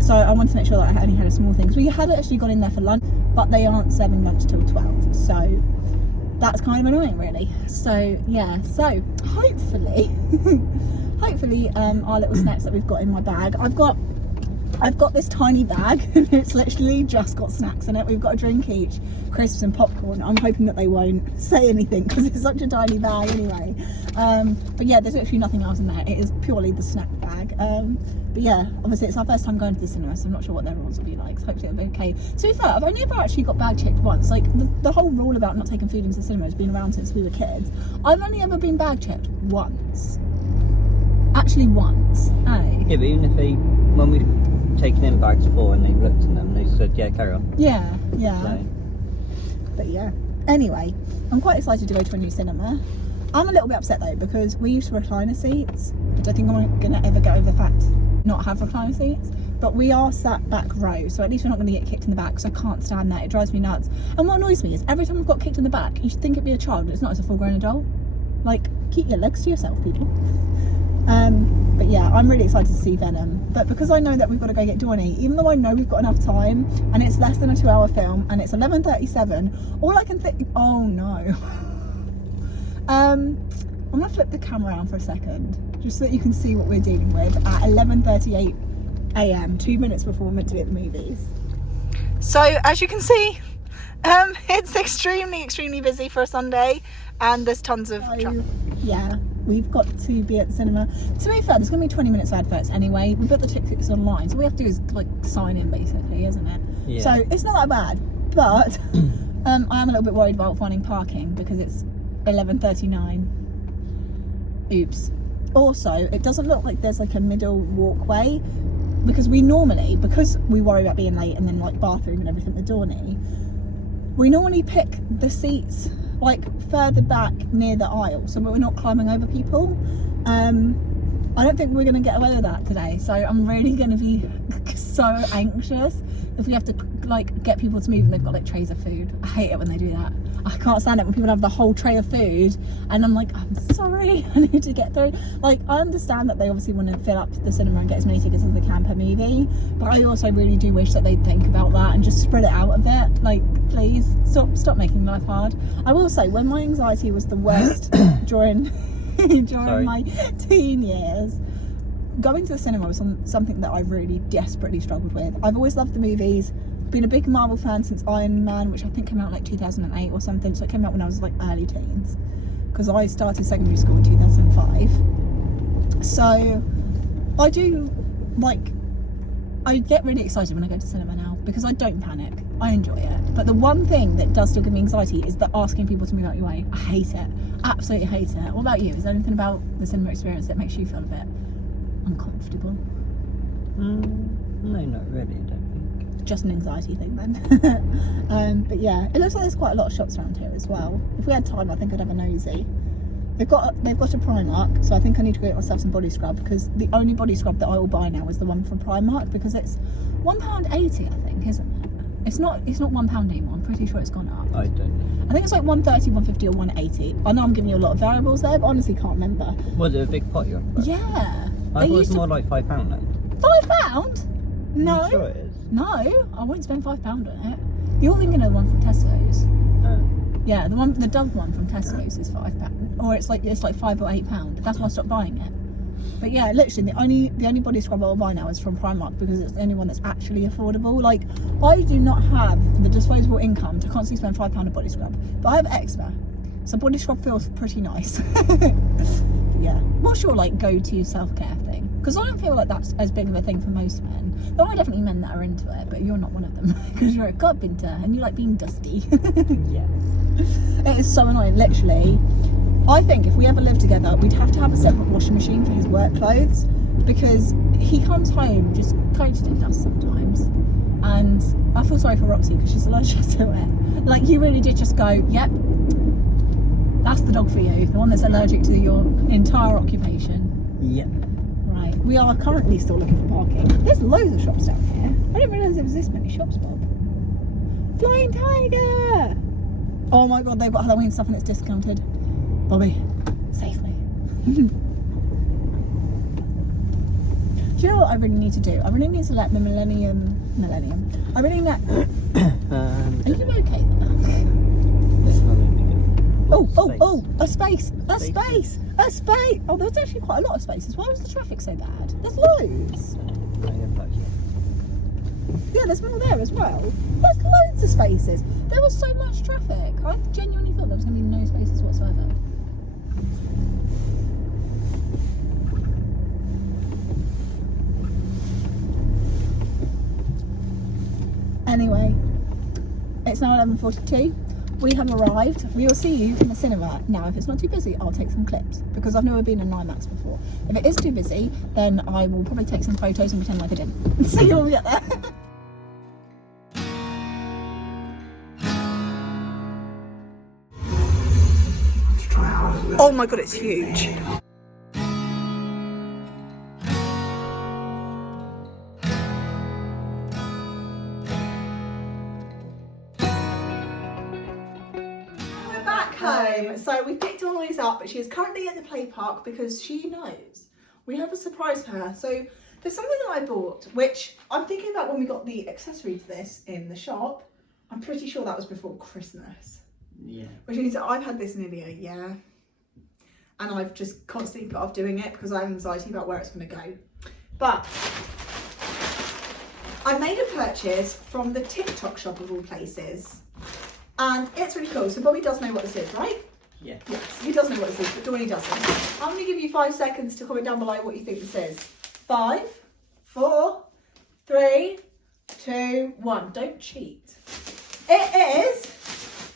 So I wanted to make sure that I only had a small thing, because we had actually gone in there for lunch, but they aren't serving lunch till 12, so that's kind of annoying really. So yeah, so hopefully our little snacks that we've got in my bag, I've got this tiny bag and it's literally just got snacks in it. We've got a drink each, crisps and popcorn. I'm hoping that they won't say anything because it's such a tiny bag anyway. But yeah, there's actually nothing else in there. It is purely the snack bag. But yeah, obviously it's our first time going to the cinema, so I'm not sure what their rules will be like. So hopefully it'll be okay. To be fair, I've only ever actually got bag checked once. Like the whole rule about not taking food into the cinema has been around since we were kids. I've only ever been bag checked once. Actually once. Eh? Yeah, but even if when we taken in bags before and they looked in them, they said, yeah, carry on. Yeah. So. But yeah. Anyway, I'm quite excited to go to a new cinema. I'm a little bit upset though, because we used to recliner seats, but I think I'm gonna ever get over the fact not have recliner seats. But we are sat back row, so at least we're not gonna get kicked in the back, because I can't stand that. It drives me nuts. And what annoys me is every time I've got kicked in the back, you should think it'd be a child, but it's not. It's a full-grown adult. Like, keep your legs to yourself, people. But yeah, I'm really excited to see Venom. But because I know that we've got to go get Dawn, even though I know we've got enough time and it's less than a 2-hour film and it's 11:37, all I can think, oh no. I'm gonna flip the camera around for a second, just so that you can see what we're dealing with at 11:38 a.m, 2 minutes before we're meant to be at the movies. So as you can see, it's extremely busy for a Sunday, and there's tons of traffic. Yeah, we've got to be at the cinema. To be fair, there's going to be 20 minutes of adverts anyway. We booked the tickets online, so all we have to do is like sign in basically, isn't it? Yeah. So it's not that bad, but I am a little bit worried about finding parking because it's 11:39. Oops. Also, it doesn't look like there's like a middle walkway, because we worry about being late and then like bathroom and everything with Dawny, we normally pick the seats like further back near the aisle, so we're not climbing over people. I don't think we're going to get away with that today, so I'm really going to be so anxious if we have to like get people to move and they've got like trays of food. I hate it when they do that. I can't stand it when people have the whole tray of food and I'm like, I'm sorry, I need to get through. Like, I understand that they obviously want to fill up the cinema and get as many tickets as they can per movie, but I also really do wish that they'd think about that and just spread it out a bit. Like, please stop making life hard. I will say, when my anxiety was the worst during my teen years, going to the cinema was something that I really desperately struggled with. I've always loved the movies, been a big Marvel fan since Iron Man, which I think came out like 2008 or something, so it came out when I was like early teens, because I started secondary school in 2005. So I do I get really excited when I go to cinema now, because I don't panic, I enjoy it. But the one thing that does still give me anxiety is that asking people to move out your way. I hate it, absolutely hate it. What about you? Is there anything about the cinema experience that makes you feel a bit uncomfortable? No, not really, I don't think. Just an anxiety thing then. But yeah, it looks like there's quite a lot of shops around here as well. If we had time, I think I'd have a nosy. They've got a Primark, so I think I need to go get myself some body scrub, because the only body scrub that I will buy now is the one from Primark, because it's £1.80, I think, isn't it? It's not £1 anymore. I'm pretty sure it's gone up. I don't know. I think it's like 130, 150 or 180. I know I'm giving you a lot of variables there, but honestly can't remember. Was it a big pot you're on about? Yeah. I thought it was more like £5 then. £5? No. I'm sure it is. No, I won't spend £5 on it. You're thinking of the one from Tesco's. Yeah, the Dove one from Tesco's is £5, or it's like £5 or £8. That's why I stopped buying it. But yeah, literally the only body scrub I'll buy now is from Primark, because it's the only one that's actually affordable. Like, I do not have the disposable income to constantly spend £5 on body scrub, but I have extra, so body scrub feels pretty nice. Yeah. What's your like go-to self-care thing? Because I don't feel like that's as big of a thing for most men. There are definitely men that are into it, but you're not one of them, because you're a carpenter and you like being dusty. Yeah. It is so annoying, literally. I think if we ever lived together, we'd have to have a separate washing machine for his work clothes, because he comes home just coated in dust sometimes, and I feel sorry for Roxy because she's allergic to it. Like, you really did just go, yep, that's the dog for you, the one that's allergic to your entire occupation. Yep. Right, we are currently still looking for parking. There's loads of shops down here. I didn't realise there was this many shops, Bob. Flying Tiger! Oh my god, they've got Halloween stuff and it's discounted. Bobby, save me. Do you know what I really need to do? I really need to let the millennium. I really let. Are you okay with that? Oh, a space. Oh, there's actually quite a lot of spaces. Why was the traffic so bad? There's loads. Yeah, there's more there as well. There's loads of spaces. There was so much traffic. I genuinely thought there was going to be no spaces whatsoever. Anyway, it's now 11:42. We have arrived. We will see you in the cinema. Now, if it's not too busy, I'll take some clips because I've never been in IMAX before. If it is too busy, then I will probably take some photos and pretend like I didn't. See you when we get there. Oh my god, it's huge. Home. So we picked Dawn-Louise up, but she is currently at the play park because she knows we have a surprise for her. So there's something that I bought, which I'm thinking about when we got the accessory to this in the shop. I'm pretty sure that was before Christmas. Yeah. Which means that I've had this nearly a year, and I've just constantly put off doing it because I have anxiety about where it's going to go. But I made a purchase from the TikTok shop of all places. And it's really cool. So Bobby does know what this is, right? Yeah. Yes, he does know what this is, but Dawnnie doesn't. I'm going to give you 5 seconds to comment down below what you think this is. 5, 4, 3, 2, 1. Don't cheat. It is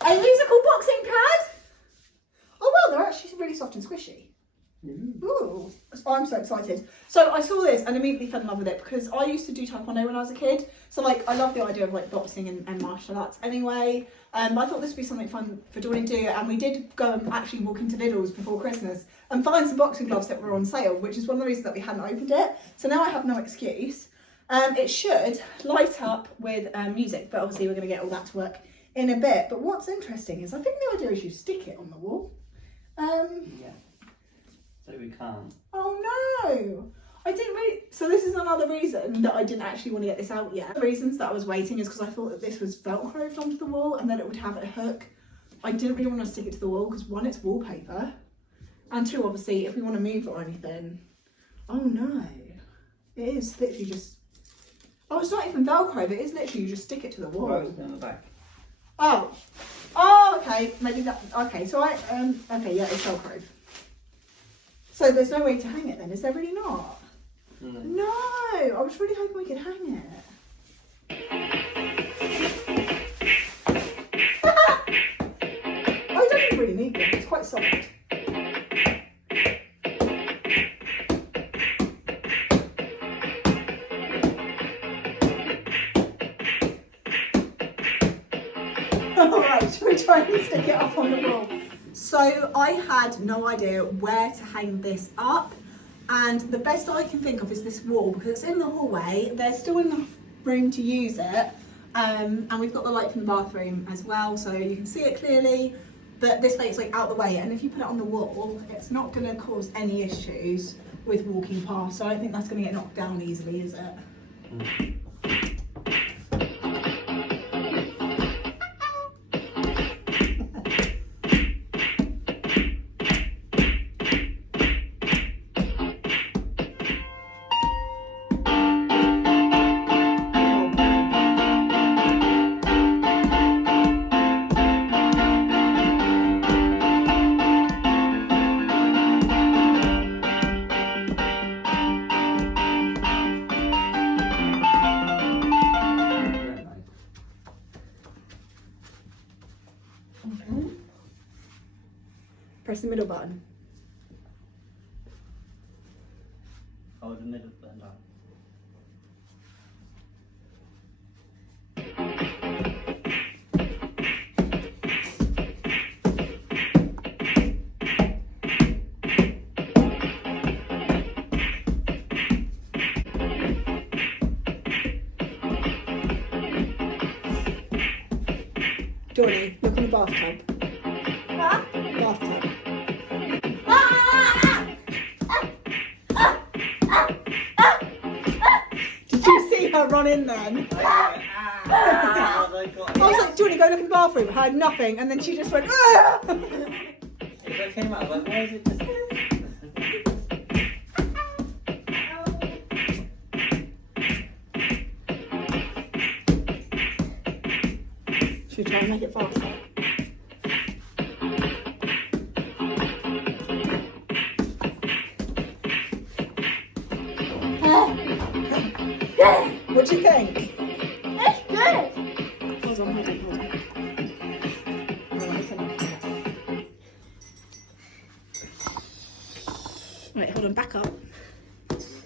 a musical boxing pad. Oh well, they're actually really soft and squishy. Ooh, I'm so excited. So I saw this and immediately fell in love with it because I used to do taekwondo when I was a kid. So like, I love the idea of like boxing and martial arts anyway. I thought this would be something fun for Dawnnie to do, and we did go and actually walk into Lidl's before Christmas and find some boxing gloves that were on sale, which is one of the reasons that we hadn't opened it. So now I have no excuse. It should light up with music, but obviously we're going to get all that to work in a bit. But what's interesting is I think the idea is you stick it on the wall. Yeah. So we can't. Oh no! I didn't really. So this is another reason that I didn't actually want to get this out yet. The reasons that I was waiting is because I thought that this was velcroed onto the wall and then it would have a hook. I didn't really want to stick it to the wall because 1, it's wallpaper, and 2, obviously, if we want to move it or anything. Oh no! It is literally just. Oh, it's not even velcro. It is literally you just stick it to the wall. Right, it's on the back. Oh. Oh, okay. Maybe that. Okay, so I. Okay, yeah, it's velcro. So there's no way to hang it then, is there really not? No, I was really hoping we could hang it. I don't even really need them, it's quite soft. Alright, should we try and stick it up on the wall? So I had no idea where to hang this up, and the best I can think of is this wall because it's in the hallway. There's still enough room to use it, and we've got the light from the bathroom as well, so you can see it clearly. But this way it's like out the way, and if you put it on the wall, it's not going to cause any issues with walking past. So I don't think that's going to get knocked down easily, is it? Press the middle button. Hold hold the middle button down. Johnny, look in the bathtub. What? Bathtub. Did you see her run in then? I was like, Johnny, go look in the bathroom. I had nothing, and then she just went. "Ah!" If I came out, I was like, why is it just... Should we try and make it faster? What do you think? It's good. Hold on. Right, hold on, back up.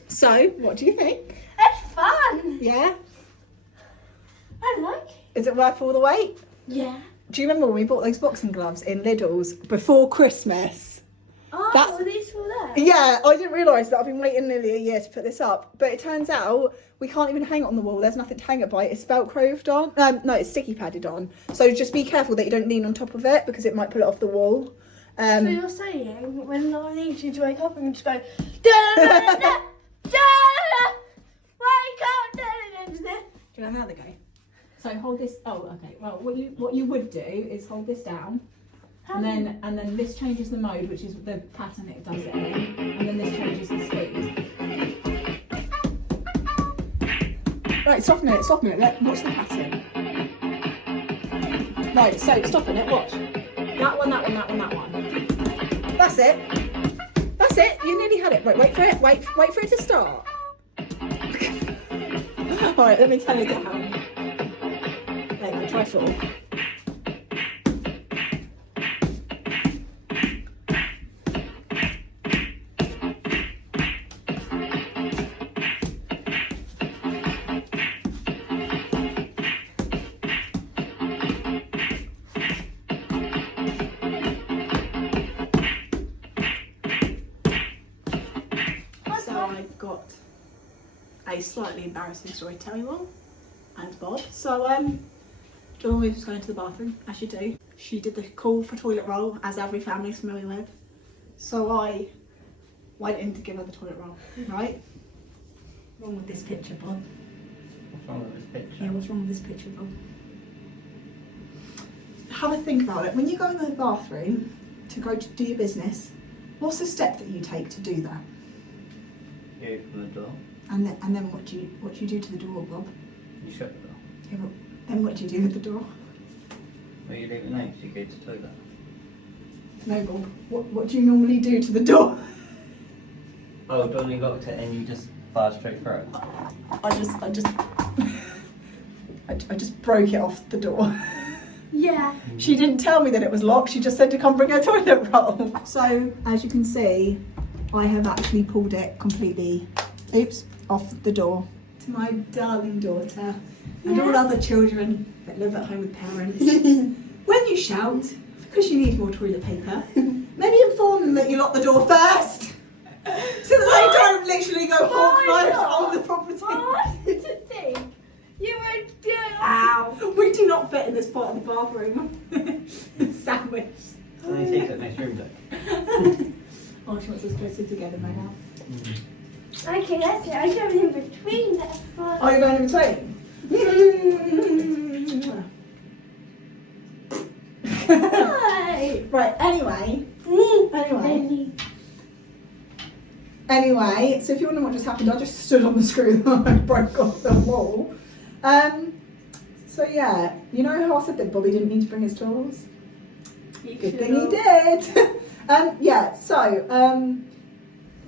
So, what do you think? It's fun. Yeah? I like it. Is it worth all the wait? Yeah. Do you remember when we bought those boxing gloves in Lidl's before Christmas? Oh, That- these were there. Yeah, I didn't realise that I've been waiting nearly a year to put this up. But it turns out we can't even hang it on the wall. There's nothing to hang it by. It's Velcroed on. No, it's sticky padded on. So just be careful that you don't lean on top of it because it might pull it off the wall. So you're saying when I need you to wake up and just go da-da-da-da, da-da-da, wake up, da-da-da-da. Do you know how they go? So hold this. Oh, okay. Well, what you would do is hold this down, and then this changes the mode, which is the pattern it does it in, and then this changes the speed. Right, stop a minute. Watch the pattern. Right, so stop a minute. Watch. That one. That's it. You nearly had it. Right, wait for it. Wait for it to start. All right, let me turn it down. There you go, try 4. So I've got a slightly embarrassing story to tell you all, and Bob. So Dawn-Louise was going to the bathroom, as you do. She did the call for toilet roll, as every family's familiar with. So I went in to give her the toilet roll, right? Wrong with this picture, Bob. What's wrong with this picture? Yeah, what's wrong with this picture, Bob? Have a think about it. When you go in the bathroom to go to do your business, what's the step that you take to do that? You open the door, And then what do you do to the door, Bob? you shut the door. Yeah, but then what do you do with the door? Well, you leave it next, you go to the toilet. No, Bob. What do you normally do to the door? Oh, Donnie locked it and you just fire straight through it. I just broke it off the door. Yeah. She didn't tell me that it was locked. She just said to come bring her toilet roll. So, as you can see, I have actually pulled it completely, off the door. To my darling daughter and all other children that live at home with parents. When you shout, because you need more toilet paper, maybe inform them that you lock the door first. So that they don't literally go hog wild on the property. I to think you would do. Ow. We do not fit in this part of the bathroom. Sandwich. Donnie takes it next room though. Oh, she wants us closer together right now. Okay, that's it. I go in between that. Oh, you're going in between? Right, anyway, so if you wonder what just happened, I just stood on the screw that I broke off the wall. So yeah, you know how I said that Bobby didn't need to bring his tools? Good thing he did.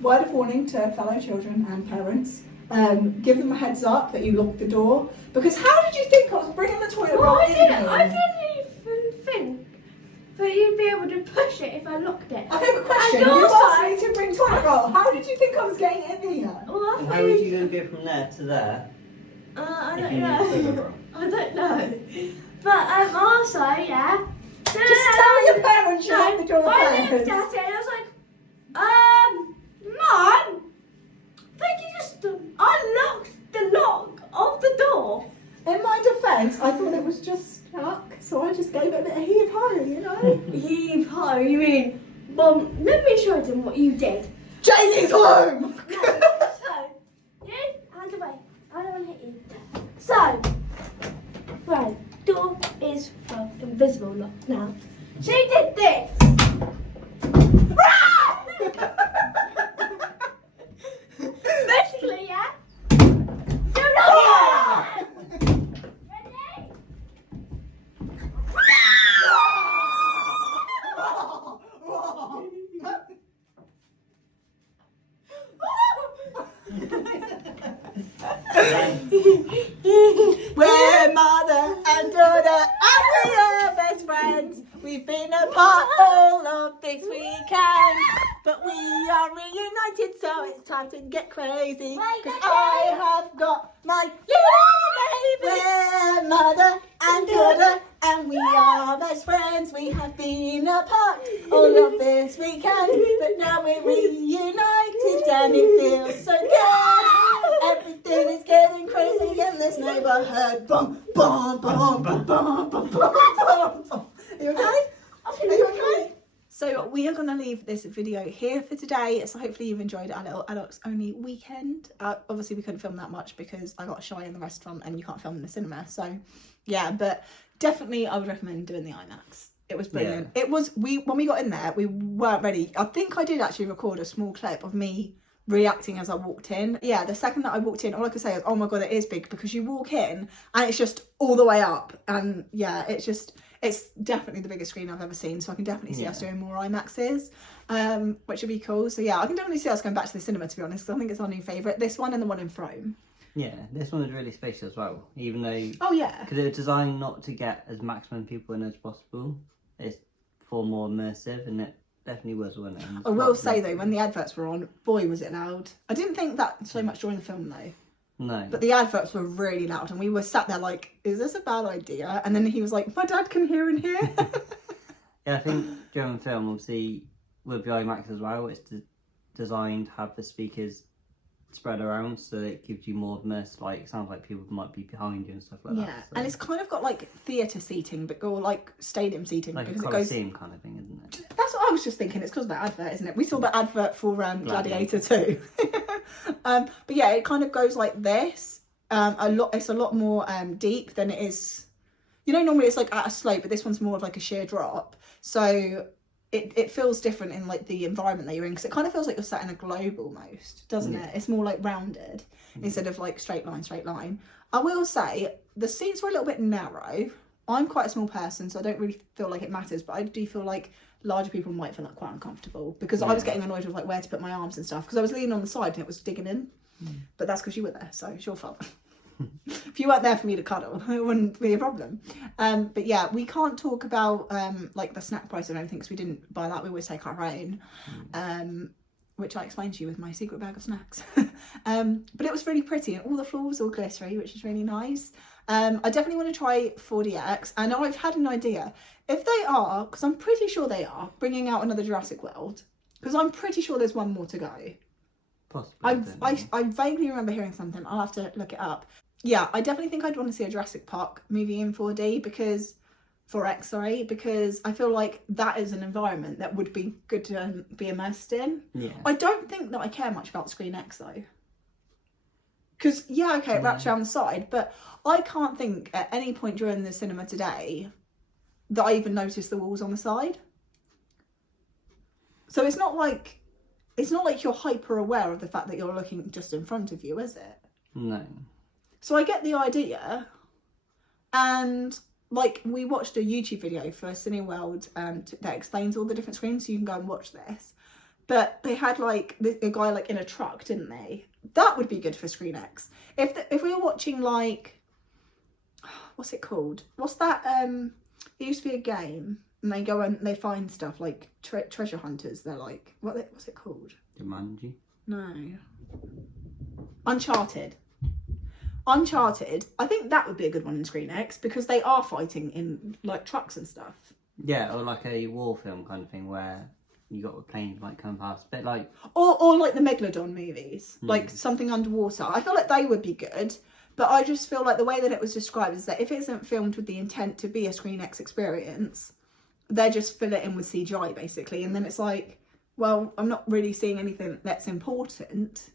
Word of warning to fellow children and parents. Give them a heads up that you locked the door. Because how did you think I was bringing the toilet roll in here? I didn't even think but you'd be able to push it if I locked it. I have a question. And You also- asked me to bring toilet roll. How did you think I was getting it in here? Well, I And thought how are you going to go from there to there? I if don't you need toilet know. roll? I don't know. But also, yeah. Just tell your parents you have the door I looked first. at it and I was like, Mum, I think you just unlocked the lock of the door. In my defence, I thought it was just stuck, so I just gave it a bit of heave ho, you know? Heave ho, you mean, Mum, let me show them what you did. Jamie's home! No, so, you, hand away. I don't want to hit you. So, right, door is, well, invisible lock now. She did this. Basically, yeah. Do not. Ready? We're mother and daughter and we are best friends. We've been apart all of this weekend, but we are reunited, so it's time to get crazy. Cause I have got my little baby. We're mother and daughter and we are best friends. We have been apart all of this weekend, but now we're reunited and it feels so good. Everything is getting crazy in this neighborhood. Bum, bum, bum, bum, bum, bum, bum, bum, bum. Are you okay? Are you okay? So we are going to leave this video here for today. So hopefully you've enjoyed our little adults only weekend. Obviously we couldn't film that much because I got shy in the restaurant and you can't film in the cinema. So yeah, but definitely I would recommend doing the IMAX. It was brilliant. Yeah. It was, when we got in there, we weren't ready. I think I did actually record a small clip of me reacting as I walked in. Yeah, the second that I walked in, all I could say is, oh my God, it is big, because you walk in and it's just all the way up. And yeah, it's definitely the biggest screen I've ever seen. So I can definitely see us doing more IMAXs, which would be cool. So yeah, I can definitely see us going back to the cinema, to be honest, because I think it's our new favourite. This one and the one in Frome. Yeah, this one was really spacious as well, even though... Oh yeah. Because it was designed not to get as maximum people in as possible. It's for more immersive, and it definitely was, wasn't it? I will say though, when the adverts were on, boy was it loud. I didn't think that so much during the film though. No. But the adverts were really loud and we were sat there like, is this a bad idea? And then he was like, my dad can hear in here. Yeah, I think during the film, obviously, with the IMAX as well, it's designed to have the speakers spread around, so it gives you more immersed, like, it sounds like people might be behind you and stuff like that. Yeah, So. and it's kind of got like theatre seating, but or like stadium seating. Like a because Coliseum kind of thing, isn't it? That's what I was just thinking. It's because of that advert, isn't it? We saw that advert for Gladiator too. But yeah, it kind of goes like this. It's a lot more deep than it is. You know, normally it's like at a slope, but this one's more of like a sheer drop. So it feels different in like the environment that you're in, because it kind of feels like you're sat in a globe almost, doesn't it? It's more like rounded instead of like straight line. I will say the seats were a little bit narrow. I'm quite a small person, so I don't really feel like it matters, but I do feel like larger people might feel like quite uncomfortable, because I was getting annoyed with like where to put my arms and stuff, because I was leaning on the side and it was digging in. But that's because you were there, so it's your fault. If you weren't there for me to cuddle, it wouldn't be a problem. But yeah, we can't talk about like the snack price or anything, because we didn't buy that. We always take our own, which I explained to you with my secret bag of snacks. But it was really pretty, and all the floor was all glittery, which is really nice. I definitely want to try 4DX, and I've had an idea. If they are, because I'm pretty sure they are, bringing out another Jurassic World, because I'm pretty sure there's one more to go. Possibly. I vaguely remember hearing something. I'll have to look it up. Yeah, I definitely think I'd want to see a Jurassic Park movie in 4D, because 4X, because I feel like that is an environment that would be good to be immersed in. Yeah. I don't think that I care much about Screen X though. Because, yeah, okay, it wraps around the side, but I can't think at any point during the cinema today that I even noticed the walls on the side. So it's not like you're hyper aware of the fact that you're looking just in front of you, is it? No. So I get the idea, and like we watched a YouTube video for Cineworld that explains all the different screens, so you can go and watch this. But they had like a guy like in a truck, didn't they? That would be good for Screen X. If we were watching like, what's it called? What's that? It used to be a game. and they go and they find stuff like treasure hunters. They're like, what's it called? Jumanji? No. Uncharted. Uncharted. I think that would be a good one in Screen X because they are fighting in like trucks and stuff. Yeah, or like a war film kind of thing where you got a plane like coming past, a bit like, or like the Megalodon movies, like something underwater. I feel like they would be good, but I just feel like the way that it was described is that if it isn't filmed with the intent to be a Screen X experience, they just fill it in with CGI basically, and then it's like, well, I'm not really seeing anything that's important,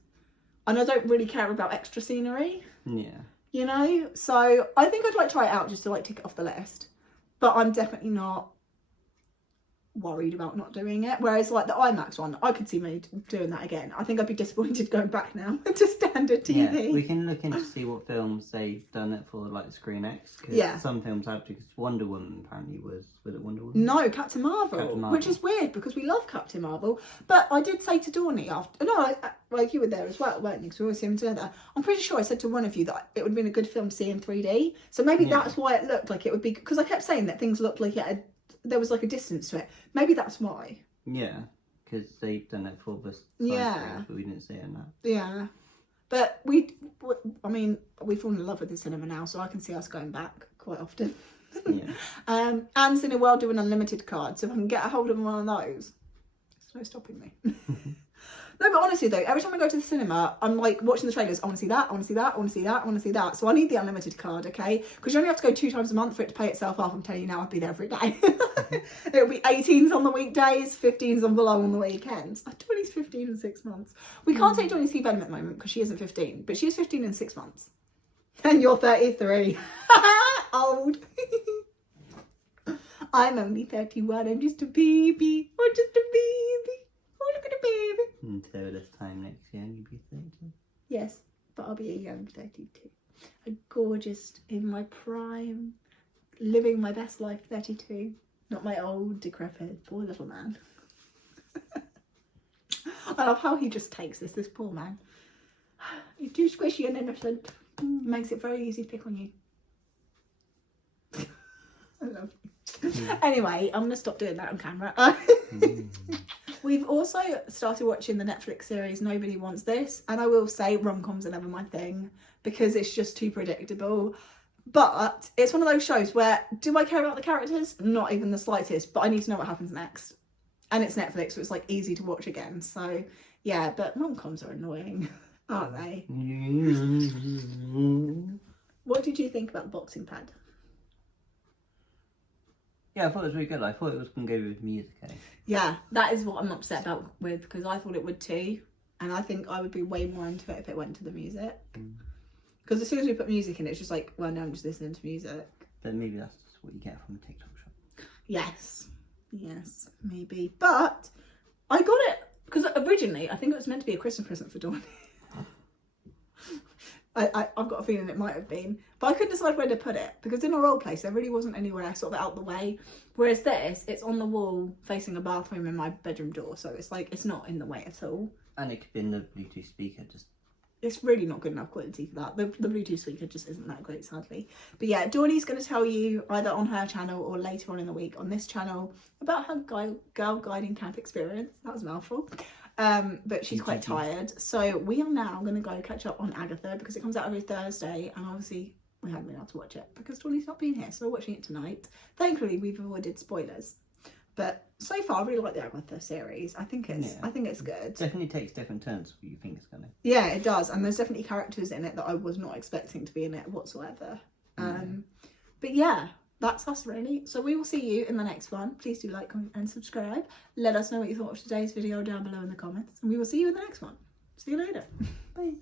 and I don't really care about extra scenery. yeah. You know, so I think I'd like to try it out just to like tick it off the list, but I'm definitely not worried about not doing it. Whereas like the IMAX one, I could see me doing that again. I think I'd be disappointed going back now to standard TV. Yeah, we can look into see what films they've done it for, like Screen X. Cause Yeah. some films have to, because Wonder Woman apparently was it Wonder Woman? No, Captain Marvel, which is weird because we love Captain Marvel. But I did say to Dawny after, like you were there as well, weren't you? Because we always see him together. I'm pretty sure I said to one of you that it would have been a good film to see in 3D. So maybe that's why it looked like it would be, because I kept saying that things looked like there was like a distance to it. Maybe that's why. Yeah, because they've done it for the Yeah. but we didn't see it in that. Yeah. But I mean, we've fallen in love with the cinema now, so I can see us going back quite often. Yeah. And Cineworld do an unlimited card, so if I can get a hold of one of those, there's no stopping me. No, but honestly though, every time I go to the cinema, I'm like watching the trailers. I want to see that, I want to see that, I want to see that, I want to see that. So I need the unlimited card, okay? Because you only have to go 2 times a month for it to pay itself off. I'm telling you now, I'd be there every day. It'll be 18s on the weekdays, 15s and below on the weekends. Donny's 15 in 6 months. We can't take Donny to see Venom at the moment because she isn't 15, but she is 15 in 6 months. And you're 33. Old. I'm only 31. I'm just a baby. I'm just a baby. Oh, look at a baby. Until this time next year, you'll be 32. Yes, but I'll be a young 32. A gorgeous, in my prime, living my best life 32. Not my old, decrepit, poor little man. I love how he just takes this poor man. You're too squishy and innocent. Makes it very easy to pick on you. I love you. Anyway, I'm going to stop doing that on camera. We've also started watching the Netflix series Nobody Wants This, and I will say rom-coms are never my thing because it's just too predictable. But it's one of those shows where, do I care about the characters? Not even the slightest, but I need to know what happens next. And it's Netflix, so it's like easy to watch again. So yeah, but rom-coms are annoying, aren't they? What did you think about the boxing pad? Yeah, I thought it was really good. I thought it was going to go with music. Yeah, that is what I'm upset about with, because I thought it would too. And I think I would be way more into it if it went to the music. Because as soon as we put music in, it's just like, well, no, I'm just listening to music. But maybe that's what you get from a TikTok shop. Yes, maybe. But I got it, because originally I think it was meant to be a Christmas present for Dawn. I've got a feeling it might have been, but I couldn't decide where to put it because in our old place there really wasn't anywhere sort of out the way, whereas this, it's on the wall facing a bathroom in my bedroom door, so it's like it's not in the way at all. And it could be in the Bluetooth speaker. It's really not good enough quality for that. The Bluetooth speaker just isn't that great, sadly. But yeah, Dawny's going to tell you either on her channel or later on in the week on this channel about her girl guiding camp experience. That was a mouthful. But she's quite tired, so we are now going to go catch up on Agatha because it comes out every Thursday, and obviously we haven't been able to watch it because Dawny's not been here, so we're watching it tonight. Thankfully we've avoided spoilers, but so far I really like the Agatha series. I think it's good. Definitely takes different turns what you think it's gonna. Yeah, it does, and there's definitely characters in it that I was not expecting to be in it whatsoever. But yeah, that's us really. So we will see you in the next one. Please do like, comment and subscribe. Let us know what you thought of today's video down below in the comments, and we will see you in the next one. See you later. Bye.